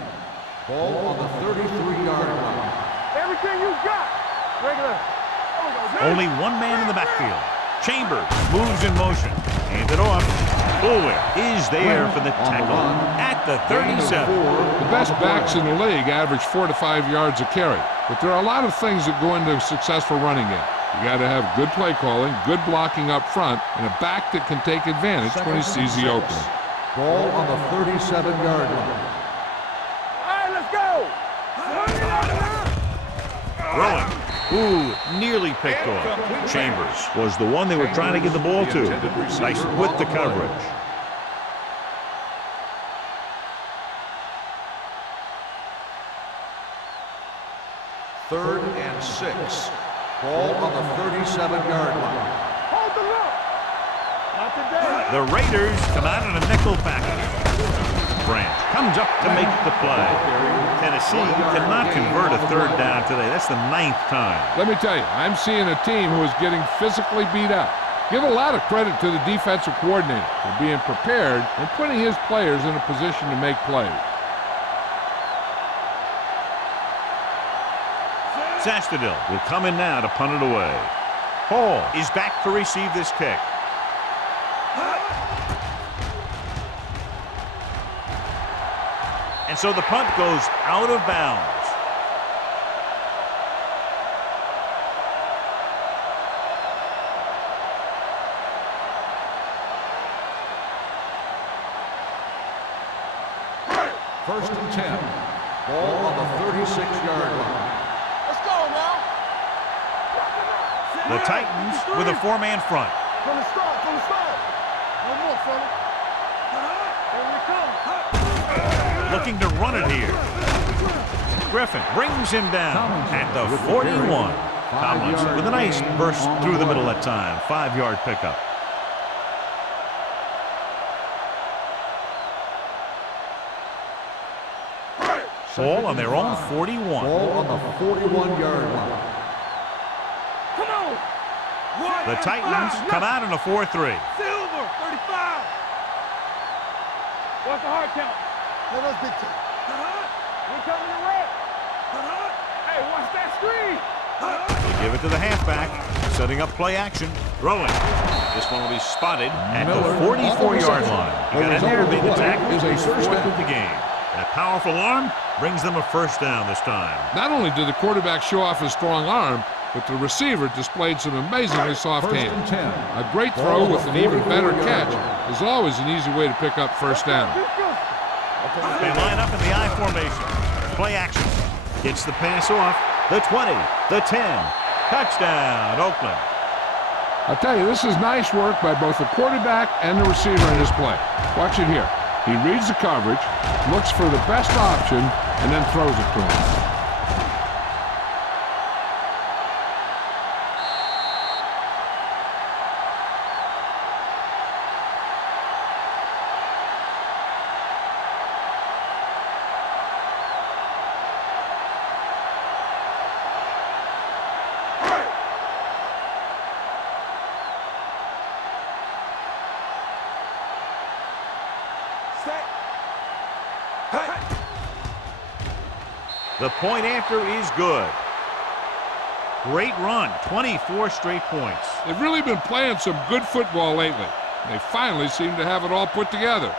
Ball on the 33-yard line. Everything you got. Regular. Only one man in the backfield. Chambers moves in motion. Hand it off. Bullwick is there for the tackle at the 37. The best backs in the league average 4 to 5 yards a carry. But there are a lot of things that go into a successful running game. You got to have good play calling, good blocking up front, and a back that can take advantage when he sees the opening. Ball on the 37-yard line. All right, let's go. Throwing. Ooh, nearly picked off. Chambers was the one they were trying to get the ball to. Nice with the coverage. Third and 6. Ball on the 37-yard line. Hold the look. Not today. The Raiders come out in a nickel package. Branch comes up to make the play. Tennessee cannot convert a third down today. That's the 9th time. Let me tell you, I'm seeing a team who is getting physically beat up. Give a lot of credit to the defensive coordinator for being prepared and putting his players in a position to make plays. Zastudil will come in now to punt it away. Hall is back to receive this kick. And so the punt goes out of bounds. First and 10. Ball on the 36-yard line. Let's go now. The Titans with a 4-man front. From the start, from the start. No more, fella. Here we come. Looking to run it here. Griffin brings him down at the 41. Tomlinson with a nice burst through the middle that time. 5-yard pickup. Ball on their own 41. Ball on the 41-yard line. Come on. The Titans come out in a 4-3. Silver, 35. What's the hard count? Let us big time. We coming to red. Hey, watch that screen. They give it to the halfback, setting up play action. Throwing. This one will be spotted at the 44-yard line. He got in there, made the tackle, is a first down of the game. That powerful arm brings them a first down this time. Not only did the quarterback show off his strong arm, but the receiver displayed some amazingly soft hands. A great throw with an even better catch is always an easy way to pick up first down. They line up in the I formation. Play action. Gets the pass off. The 20, the 10. Touchdown, Oakland. I'll tell you, this is nice work by both the quarterback and the receiver in this play. Watch it here. He reads the coverage, looks for the best option, and then throws it to him. The point after is good. Great run, 24 straight points. They've really been playing some good football lately. They finally seem to have it all put together.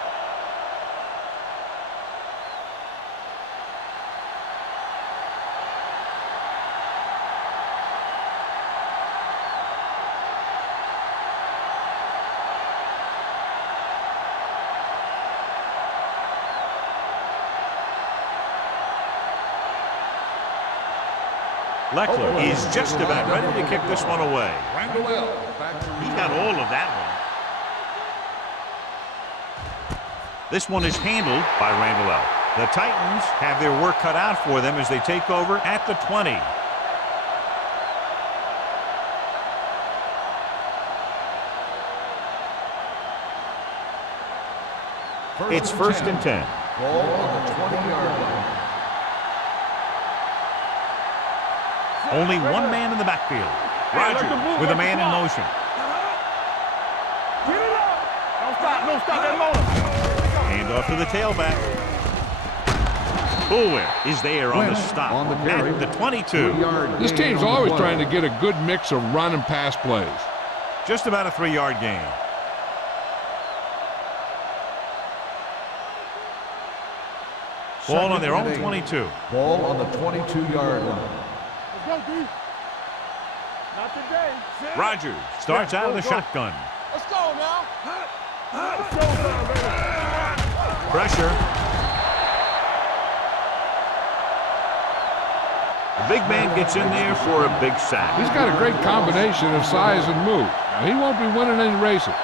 Leckler is just about ready to kick this one away. He got all of that one. This one is handled by Randall L. The Titans have their work cut out for them as they take over at the 20. It's first and 10. Ball on the 20-yard line. Only one man in the backfield. Rogers with a man in motion. Get it up. Don't stop that motor. Hand off to the tailback. Bullware is there on the stop on the carry, at the 22. This team's always trying to get a good mix of run and pass plays. Just about a 3-yard gain. Ball on their own 22. Ball on the 22-yard line. Let's go, D. Not today. Rogers starts out of the shotgun. Let's go now. Let's go, baby. Pressure. The big man gets in there for a big sack. He's got a great combination of size and move. Now, he won't be winning any races,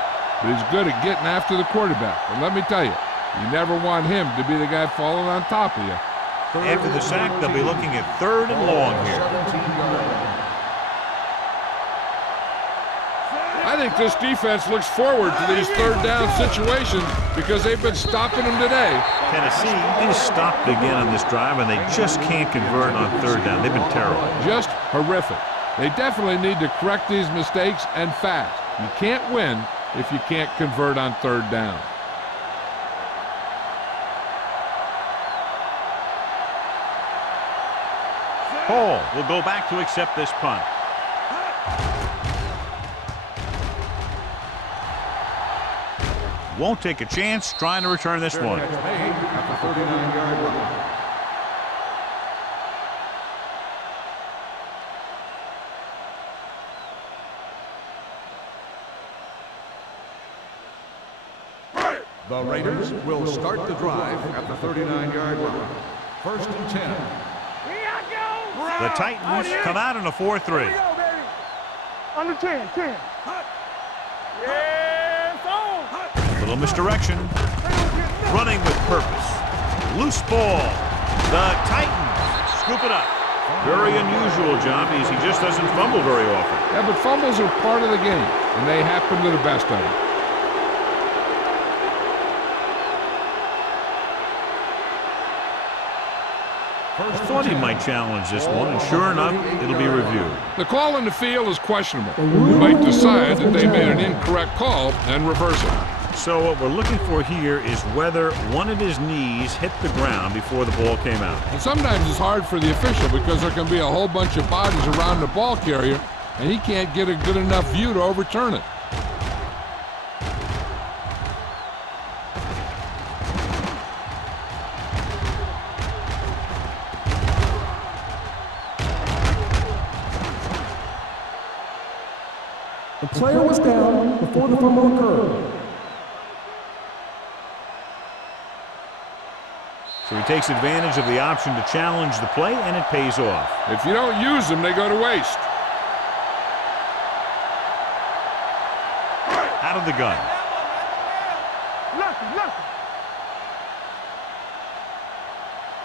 but he's good at getting after the quarterback. And let me tell you, you never want him to be the guy falling on top of you. After the sack, they'll be looking at 3rd and long here. I think this defense looks forward to these 3rd down situations because they've been stopping them today. Tennessee is stopped again on this drive, and they just can't convert on 3rd down. They've been terrible. Just horrific. They definitely need to correct these mistakes and fast. You can't win if you can't convert on 3rd down. Hall will go back to accept this punt. Won't take a chance trying to return this one. At the 39-yard line. The Raiders will start the drive at the 39-yard line. 1st and 10. The Titans come out in a 4-3. Under 10, 10. Little misdirection. Running with purpose. Loose ball. The Titans scoop it up. Very unusual, John, because he just doesn't fumble very often. Yeah, but fumbles are part of the game, and they happen to the best of them. I thought he might challenge this one, and sure enough, it'll be reviewed. The call in the field is questionable. We might decide that they made an incorrect call and reverse it. So what we're looking for here is whether one of his knees hit the ground before the ball came out. And sometimes it's hard for the official because there can be a whole bunch of bodies around the ball carrier, and he can't get a good enough view to overturn it. The player was down before the fumble occurred. So he takes advantage of the option to challenge the play, and it pays off. If you don't use them, they go to waste. Out of the gun. Lucky.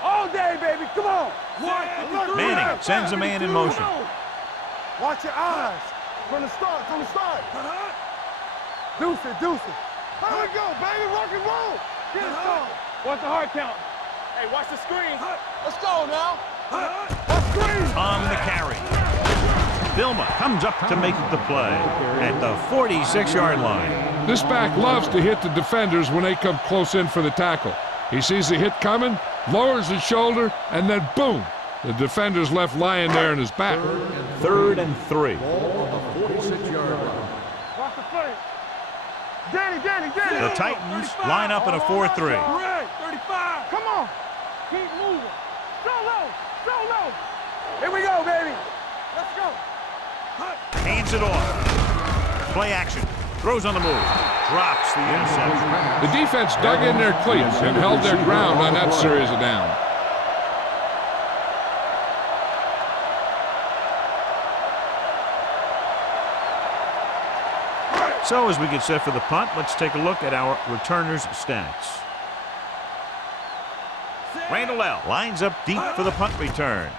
All day, baby. Come on. Manning sends a man in motion. Watch your eyes. From the start. Deuce it. Here we go, baby. Rock and roll. Get it on. Watch the hard count. Hey, watch the screen. Let's go now. Screen. On the carry. Vilma comes up to make the play at the 46-yard line. This back loves to hit the defenders when they come close in for the tackle. He sees the hit coming, lowers his shoulder, and then boom, the defender's left lying there in his back. 3rd and 3. Ball on the 46-yard line. Watch the play. Danny. The Titans line up in a 4-3. 35. Come on. Keep moving. So low. Here we go, baby. Let's go. Hands it off. Play action. Throws on the move. Drops the interception. The defense dug in their cleats and held their ground on that series of downs. So as we get set for the punt, let's take a look at our returners' stats. Randall L. lines up deep for the punt return.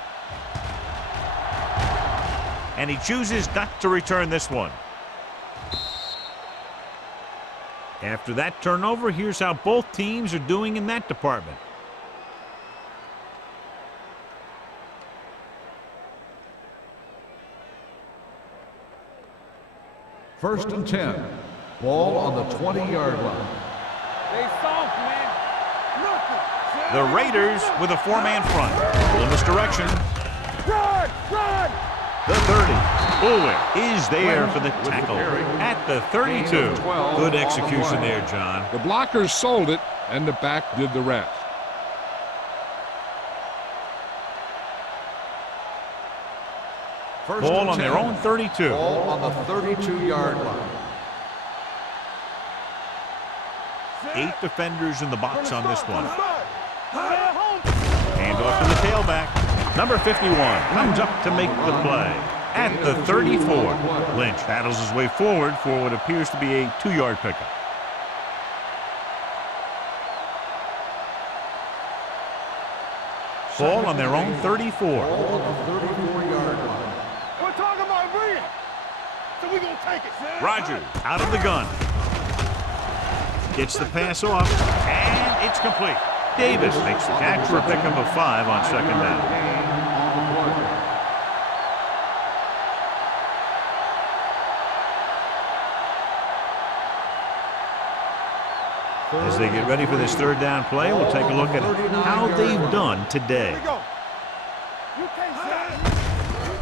And he chooses not to return this one. After that turnover, here's how both teams are doing in that department. First and 10. Ball on the 20-yard line. Stay soft, man. The Raiders with a 4-man front. A little misdirection. Run! The 30. Bullware is there for the tackle at the 32. Good execution there, John. The blockers sold it, and the back did the rest. First Ball and on 10. their own 32. Ball on the 32-yard line. 8 defenders in the box on this one. Hand off to the tailback. Number 51 comes up to make the play. At the 34, Lynch battles his way forward for what appears to be a 2-yard pickup. Ball on their own 34. On the 34-yard line. We're talking about bringing. So we're going to take it. Rogers out of the gun. Gets the pass off, and it's complete. Davis makes the catch for a pickup of 5 on second down. As they get ready for this third down play, we'll take a look at how they've done today.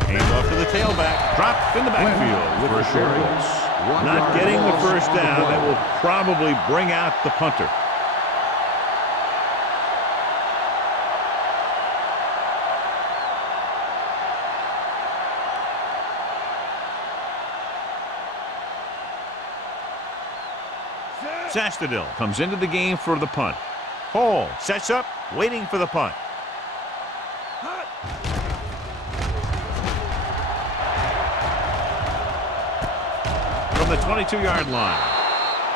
Hand off to the tailback. Dropped in the backfield for a short loss. Not getting the first down. That will probably bring out the punter. Sastadil comes into the game for the punt. Hall sets up, waiting for the punt. From the 22-yard line.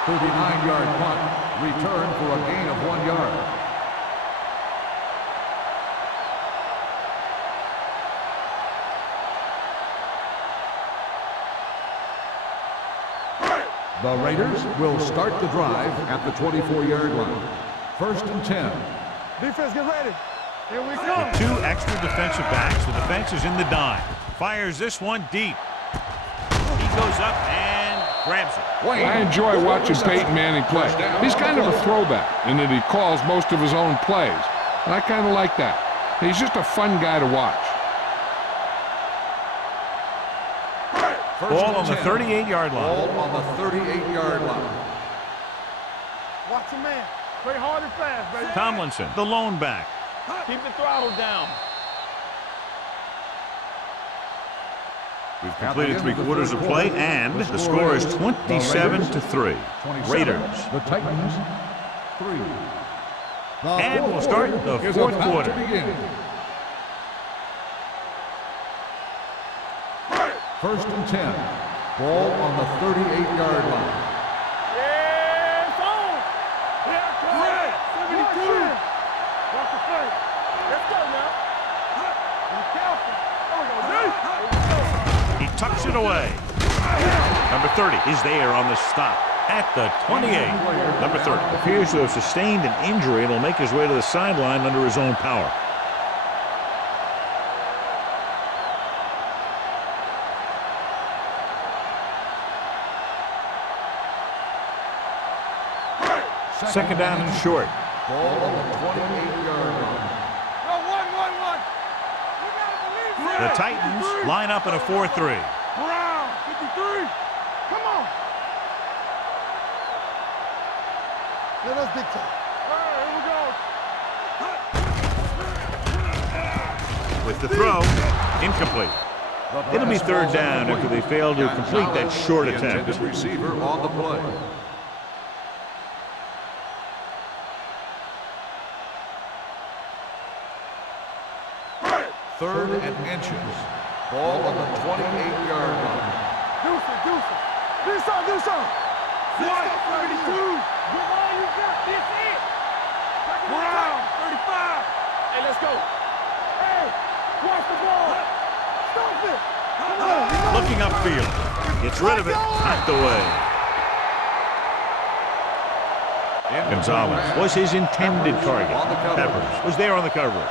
39-yard punt, return for a gain of 1 yard. The Raiders will start the drive at the 24-yard line. 1st and 10. Defense, get ready. Here we come. With 2 extra defensive backs, the defense is in the dime. Fires this one deep. He goes up and grabs it. I enjoy watching Peyton Manning play. He's kind of a throwback in that he calls most of his own plays. And I kind of like that. He's just a fun guy to watch. Ball on the 38-yard line. Ball on the 38-yard line. Watch your man. Play hard and fast, baby. Tomlinson, the lone back. Keep the throttle down. We've completed 3 quarters of play, and the score is 27-3. Raiders. The Titans, 3. And we'll start the 4th quarter. First and 10. Ball on the 38-yard line. Yeah, it's on. Yeah, 72. Watch the play. Let's go now. Be careful. There we go, He tucks it away. Number 30 is there on the stop at the 28. Number 30 appears to have sustained an injury and will make his way to the sideline under his own power. Second down and short. Ball on the 28-yard line. One. You gotta believe it. The Titans line up in a 4-3. Brown, 53. Come on. Yeah, that's big time. All right, here we go. With the throw, incomplete. It'll be third down after they fail to complete that short attempt. Receiver on the play. 3rd and inches. Ball on the 28-yard line. Do something. Do something. 1, 32. Give all you got. This it. Brown, 35. Hey, let's go. Hey, watch the ball. Stop it. Come on. Looking upfield. Gets rid of it. Knocked away. Gonzalez was his intended target. Peppers was there on the coverage.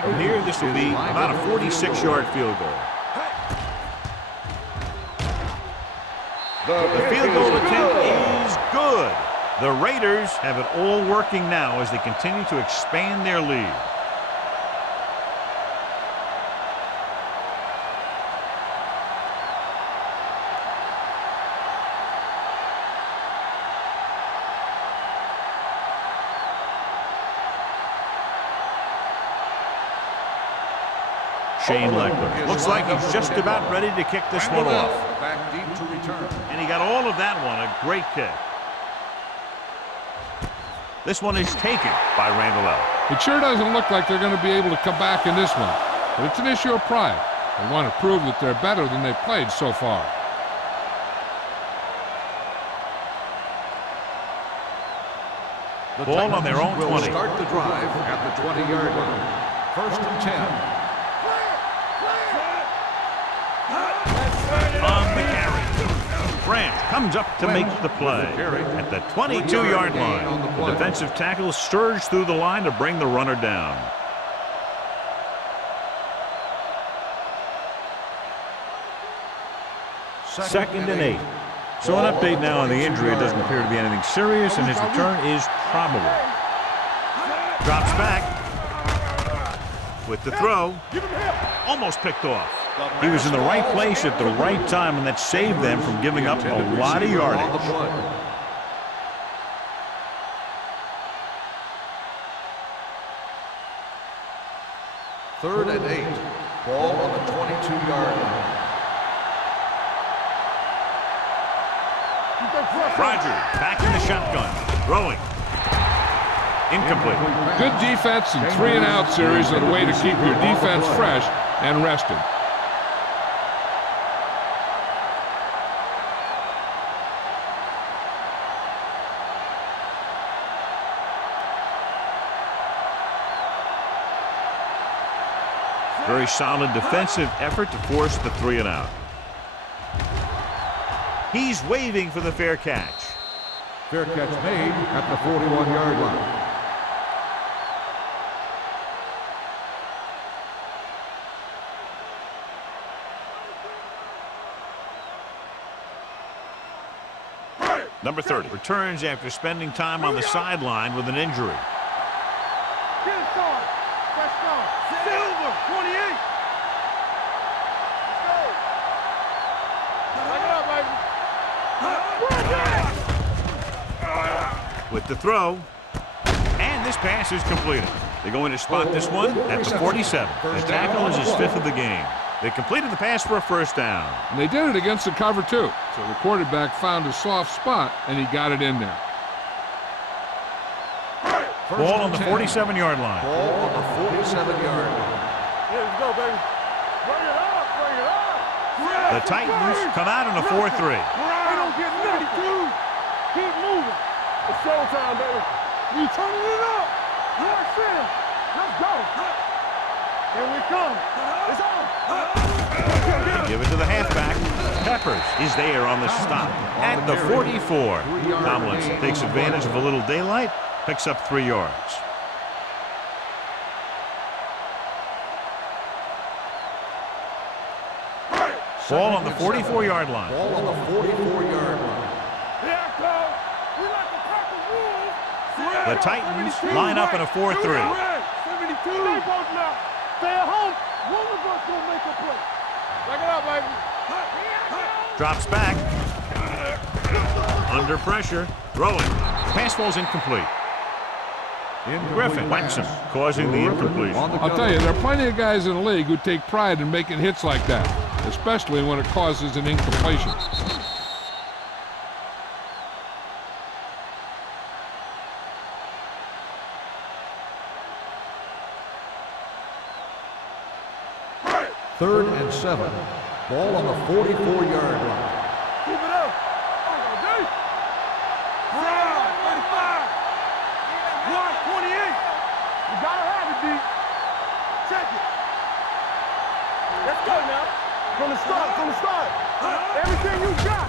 From here, this will be about a 46-yard field goal. The field goal attempt is good. The Raiders have it all working now as they continue to expand their lead. Shane Leckler. Looks like he's just about ready to kick this one off. Back deep to return. And he got all of that one. A great kick. This one is taken by Randall. It sure doesn't look like they're going to be able to come back in this one, but it's an issue of pride. They want to prove that they're better than they've played so far. The Ball on their own will 20. Start the drive at the 20-yard line. First and 10. On the carry. Grant comes up to make the play at the 22-yard line. The defensive tackle surged through the line to bring the runner down. Second and 8. So an update now on the injury. It doesn't appear to be anything serious, and his return is probable. Drops back with the throw. Almost picked off. He was in the right place at the right time, and that saved them from giving up a lot of yardage. Third and 8. Ball on the 22-yard line. Rogers back in the shotgun. Throwing. Incomplete. Good defense and 3-and-out series are the way to keep your defense fresh and rested. Very solid defensive effort to force the 3-and-out. He's waving for the fair catch. Fair catch made at the 41-yard line. Number 30 returns after spending time on the sideline with an injury. Silver, 28. With the throw, and this pass is completed. They're going to spot this one at the 47. The tackle is his 5th of the game. They completed the pass for a first down. And they did it against the cover, too. So the quarterback found a soft spot, and he got it in there. Ball on the 47-yard line. Ball on the 47-yard line. Here we go, baby. Bring it up, bring it up. The Titans come out in a 4-3. We don't get 52. Keep moving. It's showtime, baby. You turning it up. Yes, sir. Let's go. Here we come. It's on. They give it to the halfback. Peppers is there on the stop at the 44. Tomlinson takes advantage of a little daylight, picks up 3 yards. Ball on the 44-yard line. Ball on the 44-yard line. The Titans line up in a 4-3. 72. Stay at home. One of us gonna make a play. Back it up, baby. Drops back. Under pressure. Throwing. Pass falls incomplete. Griffin whacks him, causing the incompletion. I'll tell you, there are plenty of guys in the league who take pride in making hits like that, especially when it causes an incompletion. Third and 7. Ball on the 44-yard line. Keep it up. Okay. 35. 128. You gotta have it, D. Check it. Let's go now. From the start. Everything you got.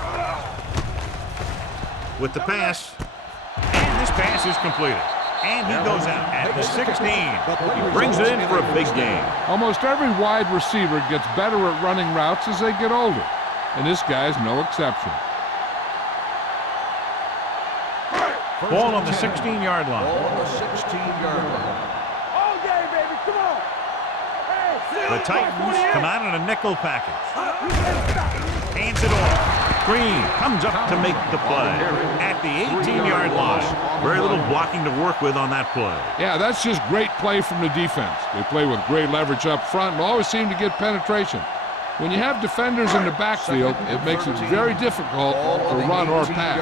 With the pass. And this pass is completed. And he goes out at the 16. He brings it in for a big game. Almost every wide receiver gets better at running routes as they get older, and this guy's no exception. Ball on the 16-yard line. Ball on the 16-yard line. All day, baby. Come on. Hey, The Titans come out in a nickel package. Hands it off. Green comes up to make the play at the 18-yard line. Very little blocking to work with on that play. Yeah, that's just great play from the defense. They play with great leverage up front and always seem to get penetration. When you have defenders in the backfield, it makes it very difficult to run or pass.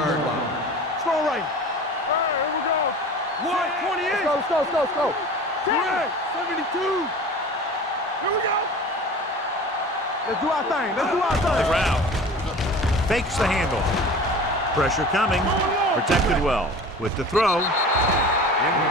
Strong right. All right, here we go. 128. Let's go. 10, 72. Here we go. Let's do our thing. The ground. Fakes the handle. Pressure coming. Protected well. With the throw.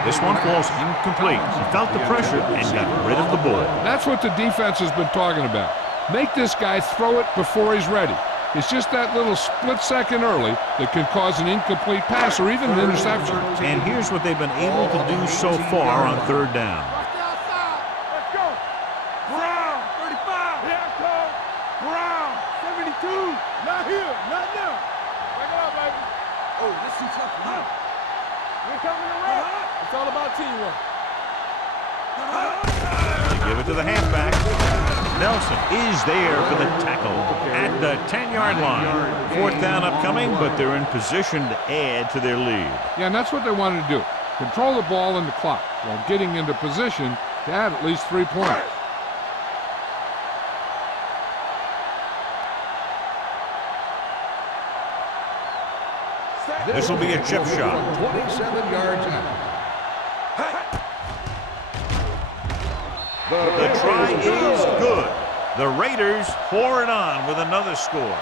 This one falls incomplete. He felt the pressure and got rid of the ball. That's what the defense has been talking about. Make this guy throw it before he's ready. It's just that little split second early that can cause an incomplete pass or even an interception. And here's what they've been able to do so far on third down. Let's go. Brown, 35. Here comes Brown, 72. Not here, not now. Back it up, baby. Oh, this is tough for you. We're coming around. It's all about teamwork. They give it to the halfback. Nelson is there for the tackle at the 10-yard line. Fourth down upcoming, but they're in position to add to their lead. Yeah, and that's what they wanted to do. Control the ball and the clock while getting into position to add at least 3 points. This will be a chip shot. 27 yards out. The try is good. The Raiders pour it on with another score.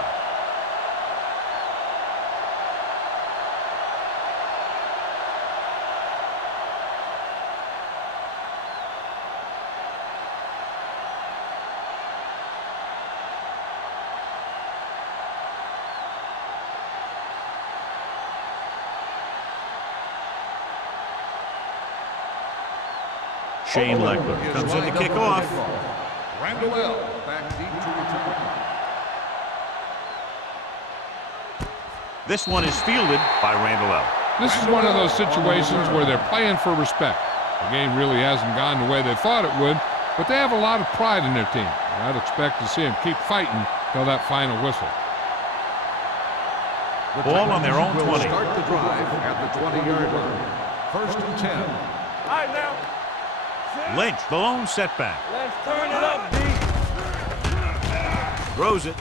Shane Leckler comes in to kick off. Randall back deep to return. This one is fielded by Randall. This is one of those situations where they're playing for respect. The game really hasn't gone the way they thought it would, but they have a lot of pride in their team. I'd expect to see them keep fighting till that final whistle. Ball on their own 20. Start the drive at the 20-yard line. First and 10. All right, now. Lynch, the lone setback. Let's turn it up, D. Throws it.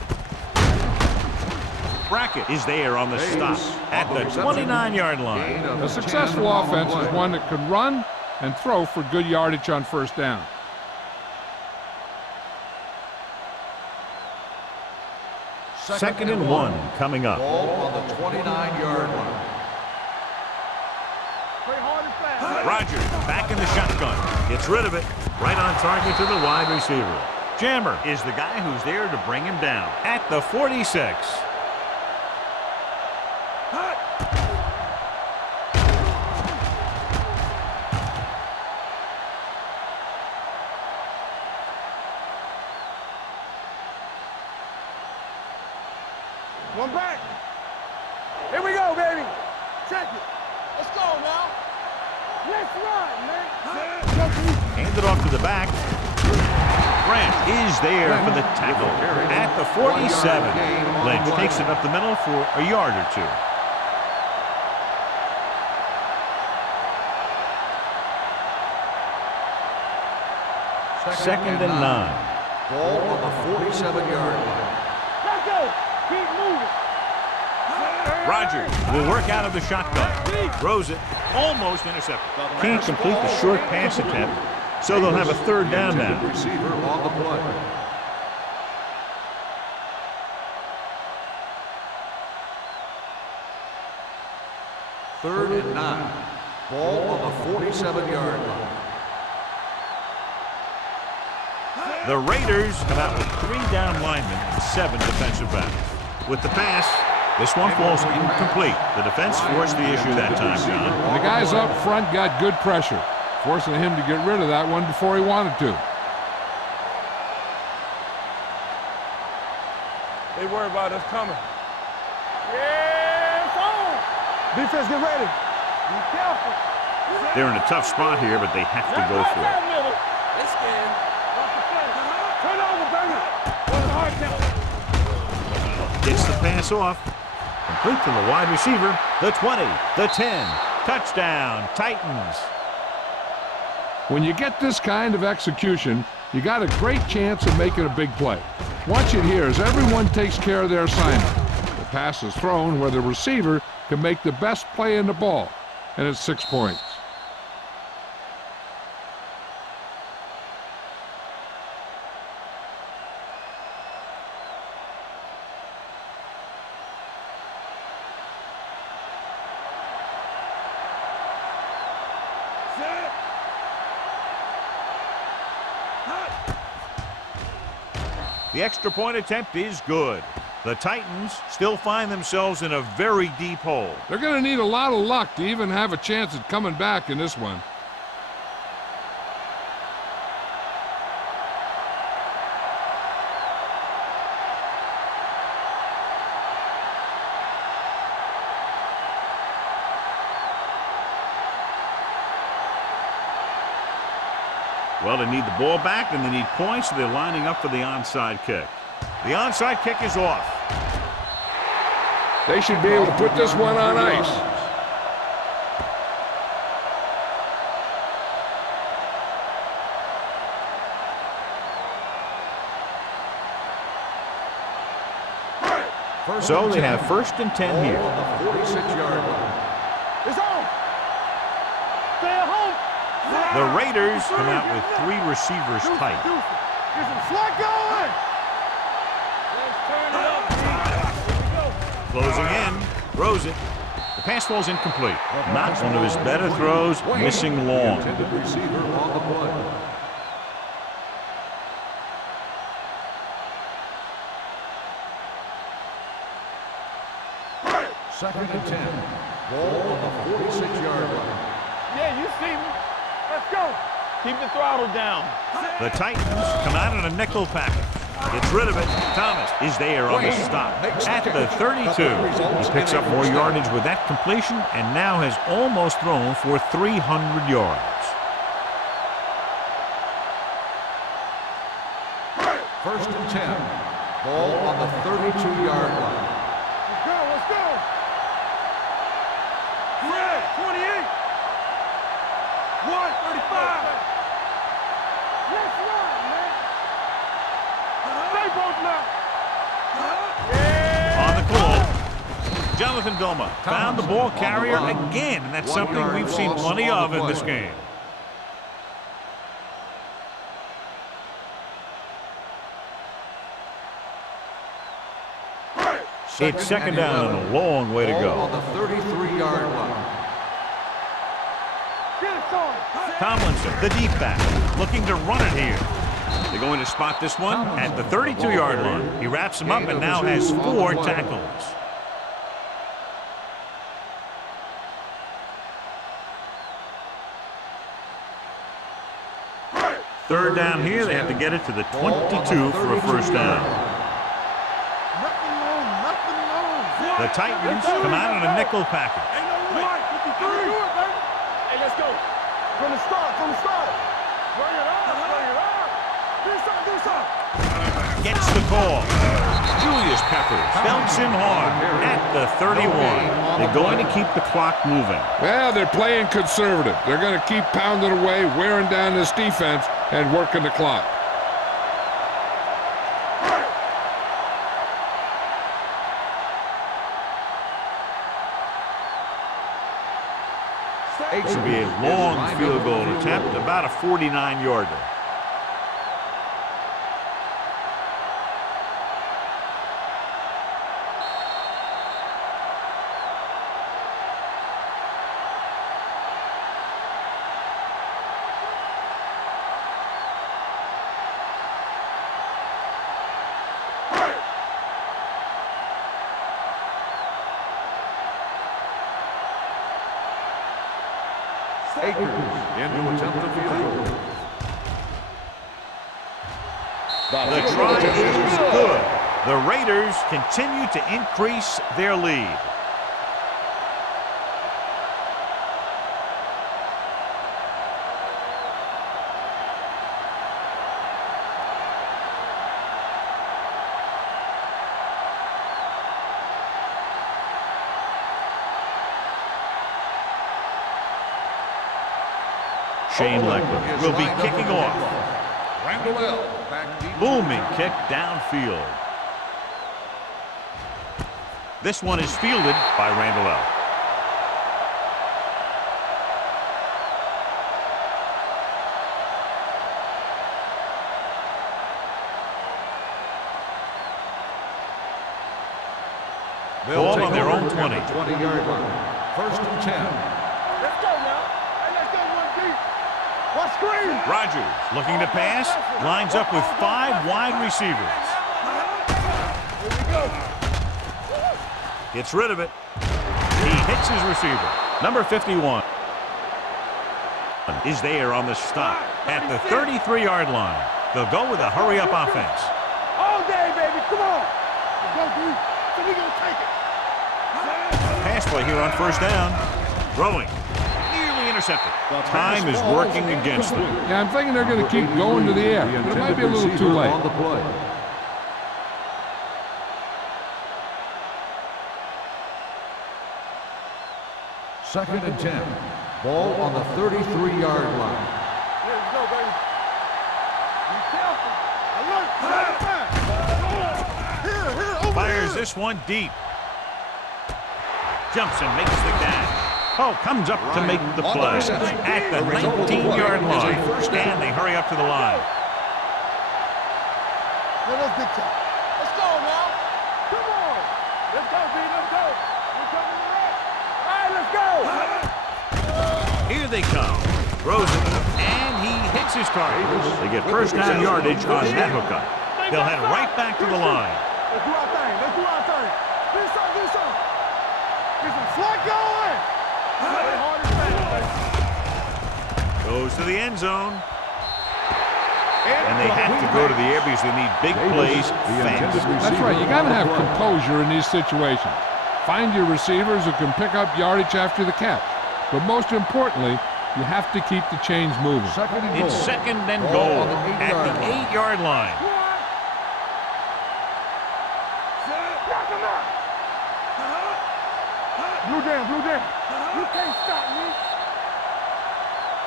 Brackett is there on the stop at the 29-yard line. A successful offense is one that can run and throw for good yardage on first down. Second and 1 coming up. Ball on the 29-yard line. Play hard and fast. Rogers back in the shotgun. Gets rid of it. Right on target to the wide receiver. Jammer is the guy who's there to bring him down at the 46. One back. Here we go, baby. Check it. Let's go now. Let's run, man. Hand it off to the back. Grant is there for the tackle at the 47. Lynch takes it up the middle for a yard or two. Second and 9. Ball on the 47-yard line. Let's go. Keep moving. Rogers will work out of the shotgun. Throws it. Almost intercepted. Can't complete the short pass attempt, so they'll have a third down now. Receiver on the play. Third and 9. Ball on the 47-yard line. The Raiders come out with 3 down linemen and 7 defensive backs. With the pass, this one falls incomplete. The defense forced the issue that time, John. The guys up front got good pressure, forcing him to get rid of that one before he wanted to. They worry about us coming. Yeah, it's on. Defense, get ready. Be careful. They're in a tough spot here, but they have to go for it. They scared. Turn over, baby. Hard count. Gets the pass off. Complete to the wide receiver. The 20, the 10, Touchdown, Titans. When you get this kind of execution, you got a great chance of making a big play. Watch it here as everyone takes care of their assignment. The pass is thrown where the receiver can make the best play in the ball, and it's 6 points. The extra point attempt is good. The Titans still find themselves in a very deep hole. They're going to need a lot of luck to even have a chance at coming back in this one. Well, they need the ball back and they need points, so they're lining up for the onside kick. The onside kick is off. They should be able to put this one on ice. So they have 1st and 10 here. On the 46-yard line. It's on. Stay at home. The Raiders come out with 3 receivers tight. Get some slack going. Let's turn it up. Here we go. Closing in, throws it. The pass falls incomplete. Not one of his better throws, missing long. The intended receiver on the play. Second and 10. Ball on the 46-yard line. Yeah, you see me. Let's go. Keep the throttle down. The Titans come out in a nickel package. Gets rid of it. Thomas is there on the stop. At the 32, he picks up more yardage with that completion and now has almost thrown for 300 yards. First and 10. Ball on the 32-yard line. Let's go. Let's go. Fred, 28. 135. Let's run, man. Stay both now. On the call, Jonathan Vilma found the ball carrier again, and that's something we've seen plenty of in this game. It's second down and a long way to Ball go. on the 33-yard line. Get it started. Tomlinson, the deep back, looking to run it here. They're going to spot this one at the 32-yard line. He wraps him up and now has 4 tackles. Third down here, they have to get it to the 22 for a first down. The Titans come out in a nickel package. Ain't no way. 53. Hey, let's go. From the start. Bring it up. Do something. Gets the call. Julius Peppers belts him hard at the 31. They're going to keep the clock moving. Well, they're playing conservative. They're going to keep pounding away, wearing down this defense, and working the clock. It should be a long field goal attempt, about a 49-yarder. Akers into attempt to field goal. The try is good. The Raiders continue to increase their lead. Shane Leckler will be kicking off. Booming kick downfield. This one is fielded by Randall L. Ball on their own 20. 20-yard line. First and 10. Let's go now. Hey, let's go one deep. What screen? Rodgers looking to pass. Lines up with 5 wide receivers. Here we go. Gets rid of it. He hits his receiver. Number 51 is there on the stop at the 33-yard line. They'll go with a hurry-up offense. All day, baby. Come on. Let's go deep. So we gonna take it. Pass play here on first down. Throwing. Nearly intercepted. Time is working against them. Yeah, I'm thinking they're going to keep going to the air, but it might be a little too late. On the play. Second and 10. Ball on the 33-yard line. Here we go, baby. Be careful. Alert. Here, over Fires here. this one deep. Jumps and makes the catch. Oh, comes up to make the play at the 19-yard line. And they hurry up to the line. Let us get top. Let's go now. Come on. Let's go, B. Let's go. We're coming around. All right, let's go. Here they come. Throws it, and he hits his target. They get first down yardage on that hookup. They'll head right back to the line. Let's do our thing. Let's do our thing. Get some. Get some slack going. Play hard and fast, baby. Goes to the end zone. And they have to go to the air because they need big plays fast. That's right. You got to have composure in these situations. Find your receivers who can pick up yardage after the catch. But most importantly, you have to keep the chains moving. Second and goal. It's second and goal on the at 8-yard the line. 8-yard line. Knock him out. Blue down. You can't stop me.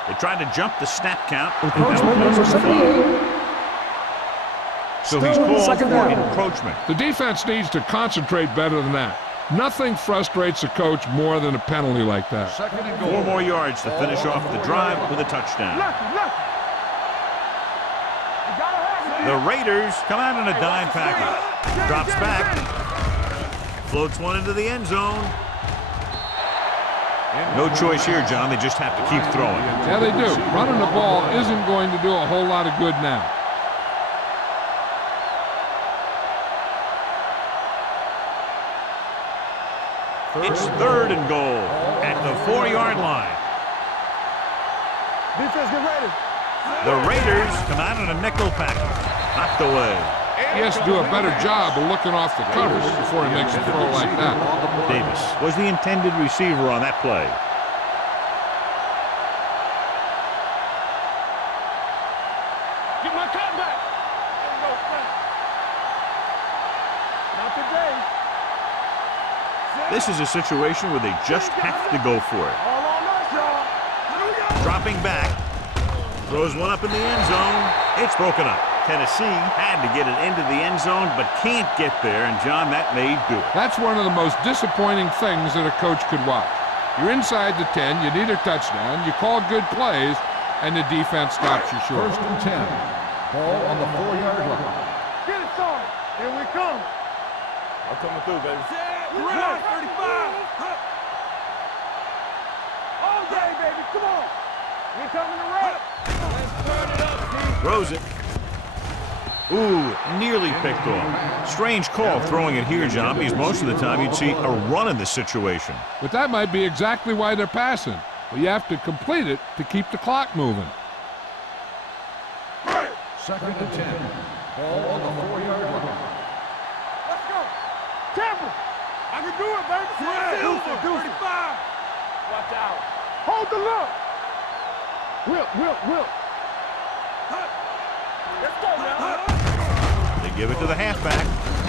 They tried to jump the snap count. Encroachment number 78. So he's Still called second for down. encroachment. The defense needs to concentrate better than that. Nothing frustrates a coach more than a penalty like that. Second and goal. 4 more yards to finish off the drive with a touchdown. Lucky. You gotta have it. The Raiders come out in a dime package. Drops back. Floats one into the end zone. No choice here, John. They just have to keep throwing. Yeah, they do. Running the ball isn't going to do a whole lot of good now. It's third and goal at the 4-yard line. Defense, get ready. The Raiders come out in a nickel package. Knocked away. He has to do a better job of looking off the covers before he makes a throw like that. Davis was the intended receiver on that play. Get my cut back. There you go, Frank. Not today. This is a situation where they just have to go for it. All on us, y'all. Here we go. Dropping back. Throws one up in the end zone. It's broken up. Tennessee had to get it into the end zone, but can't get there, and John, that may do it. That's one of the most disappointing things that a coach could watch. You're inside the 10, you need a touchdown, you call good plays, and the defense stops you short. First and 10. Ball on the 4-yard line. Get it started. Here we come. I'm coming through, baby. We're ready. 35. All day, baby. Come on. We coming to run. Let's turn it up, T. Throws it. Ooh, nearly picked off. Strange call throwing it here, John, because most of the time you'd see a run in this situation. But that might be exactly why they're passing. But you have to complete it to keep the clock moving. Second and 10. Ball on the 4-yard line. Let's go. Tampa. I can do it, baby. Silver. 35. Watch out. Hold the look. Whip. Let's go now. They give it to the halfback.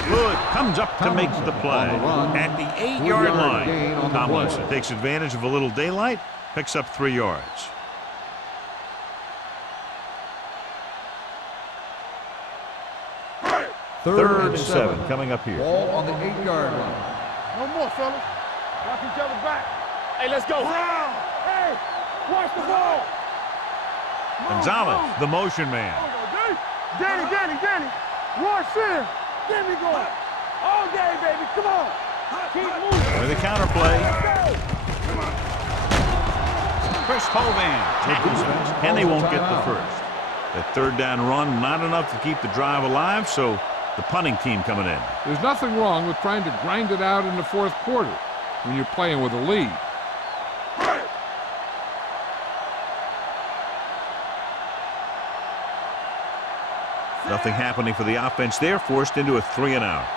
Good. Comes up to make the play at the 8-yard line. Tomlinson takes advantage of a little daylight, picks up 3 yards. Third and 7 coming up here. Ball on the 8-yard line. No more, fellas. Watch each other back. Hey, let's go. Hey, watch the ball. Gonzalez, the motion man. Danny. Watch him. Get me going. All day, baby. Come on. Keep moving. With the counterplay. Go. Chris Hovan tackles it, and they won't get the first. That third down run, not enough to keep the drive alive, so the punting team coming in. There's nothing wrong with trying to grind it out in the fourth quarter when you're playing with a lead. Nothing happening for the offense there, forced into a 3-and-out.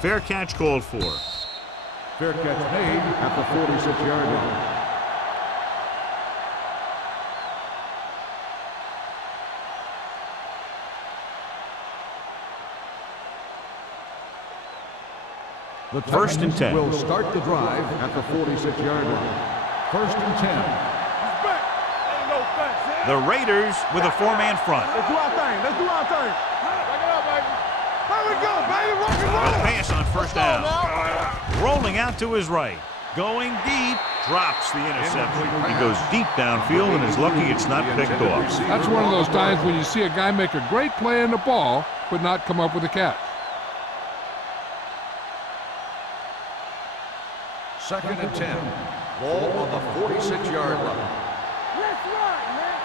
Fair catch called for. Fair catch made at the 46-yard line. The First and 10. Will start the drive at the 46-yard line. First and 10. The Raiders with a 4-man front. Let's do our thing. Back it up, baby. Here we go, baby. Rock and A roll. pass on first down. Rolling out to his right. Going deep. Drops the interception. He goes deep downfield and is lucky it's not picked off. That's one of those times when you see a guy make a great play on the ball, but not come up with a catch. Second and 10. Ball on the 46-yard line. Let's ride, man.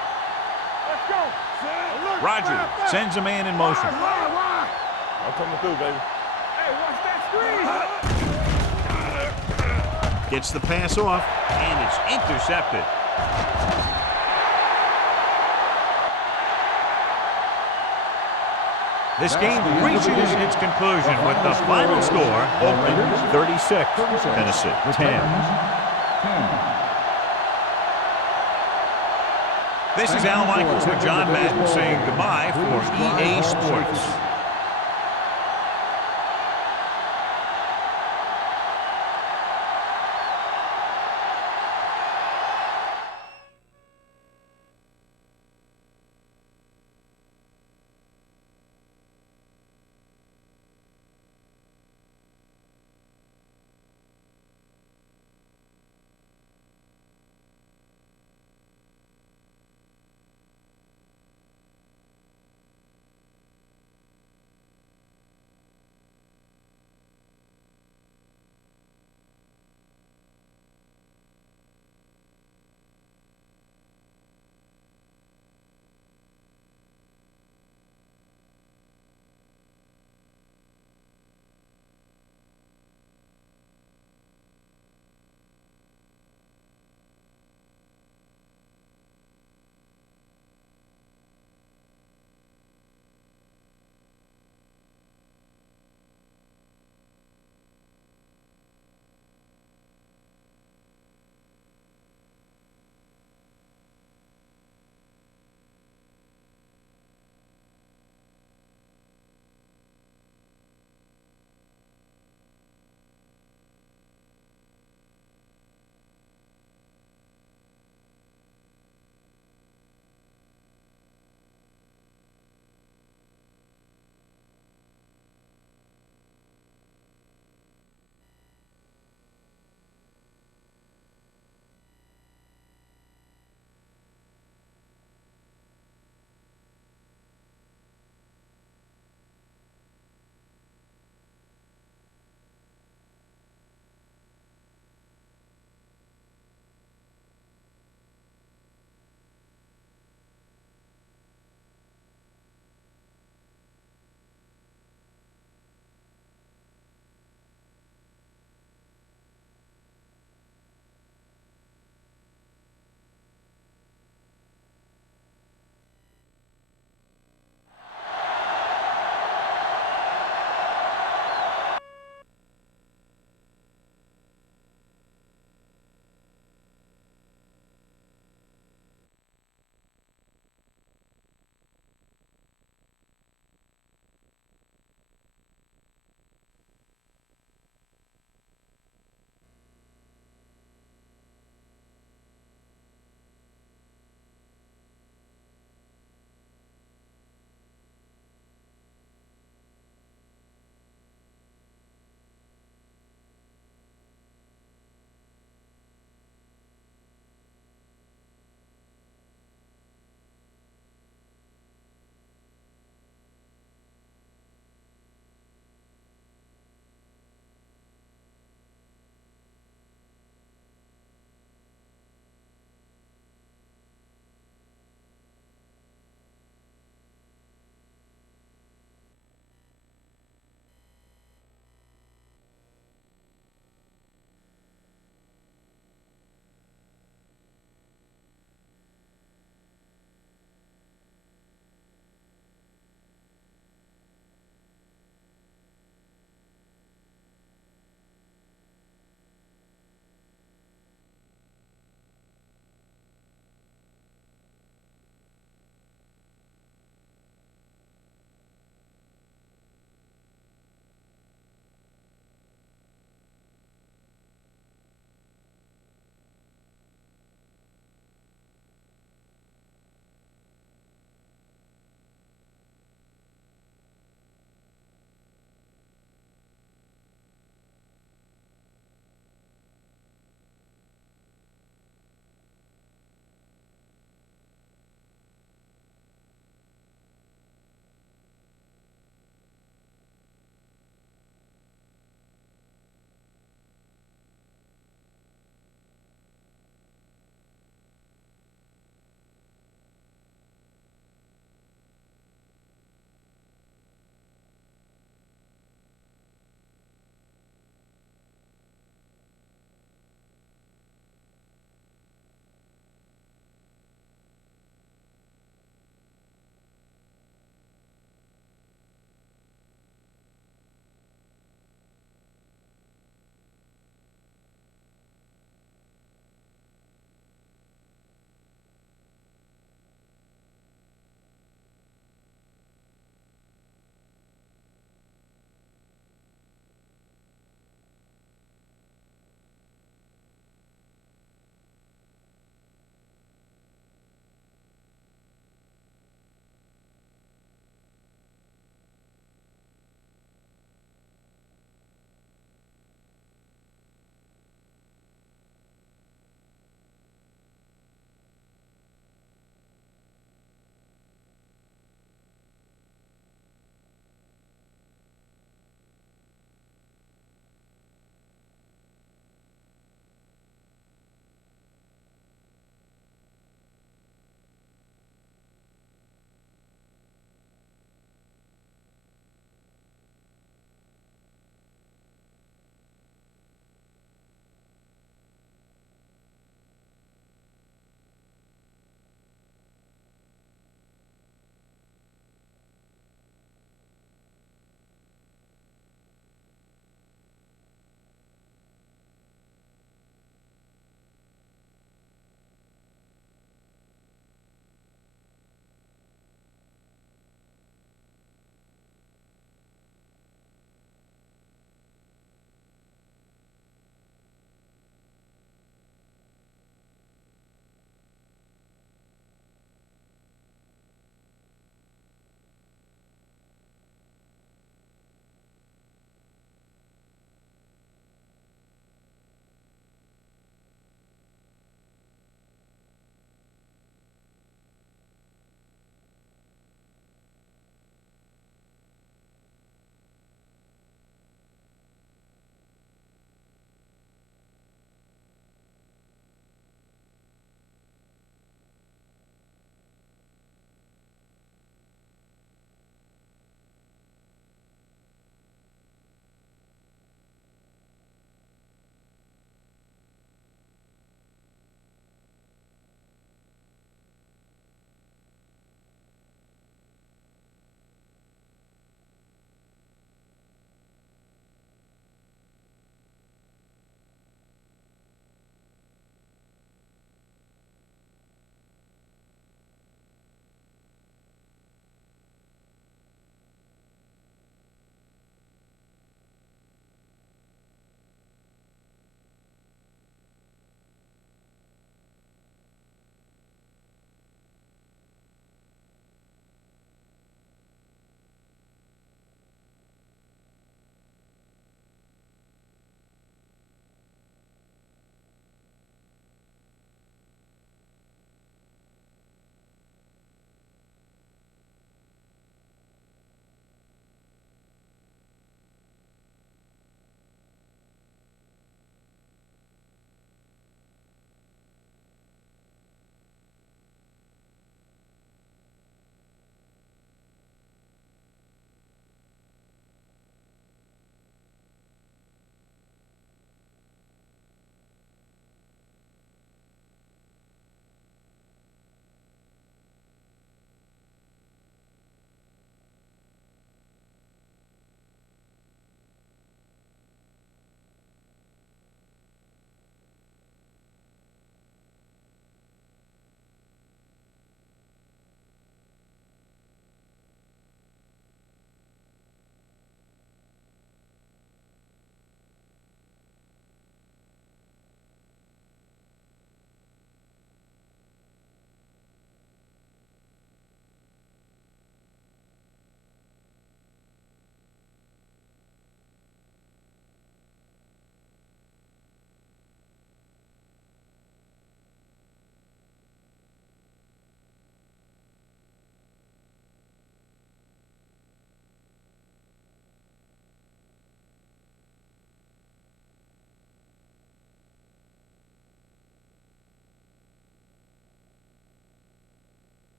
Let's go. Look, Rogers sends a man in motion. Why? I'm coming through, baby. Hey, watch that screen. Gets the pass off, and it's intercepted. This game reaches its conclusion with the final score, Oakland 36, Tennessee 10. This is Al Michaels with John Madden saying goodbye for EA Sports.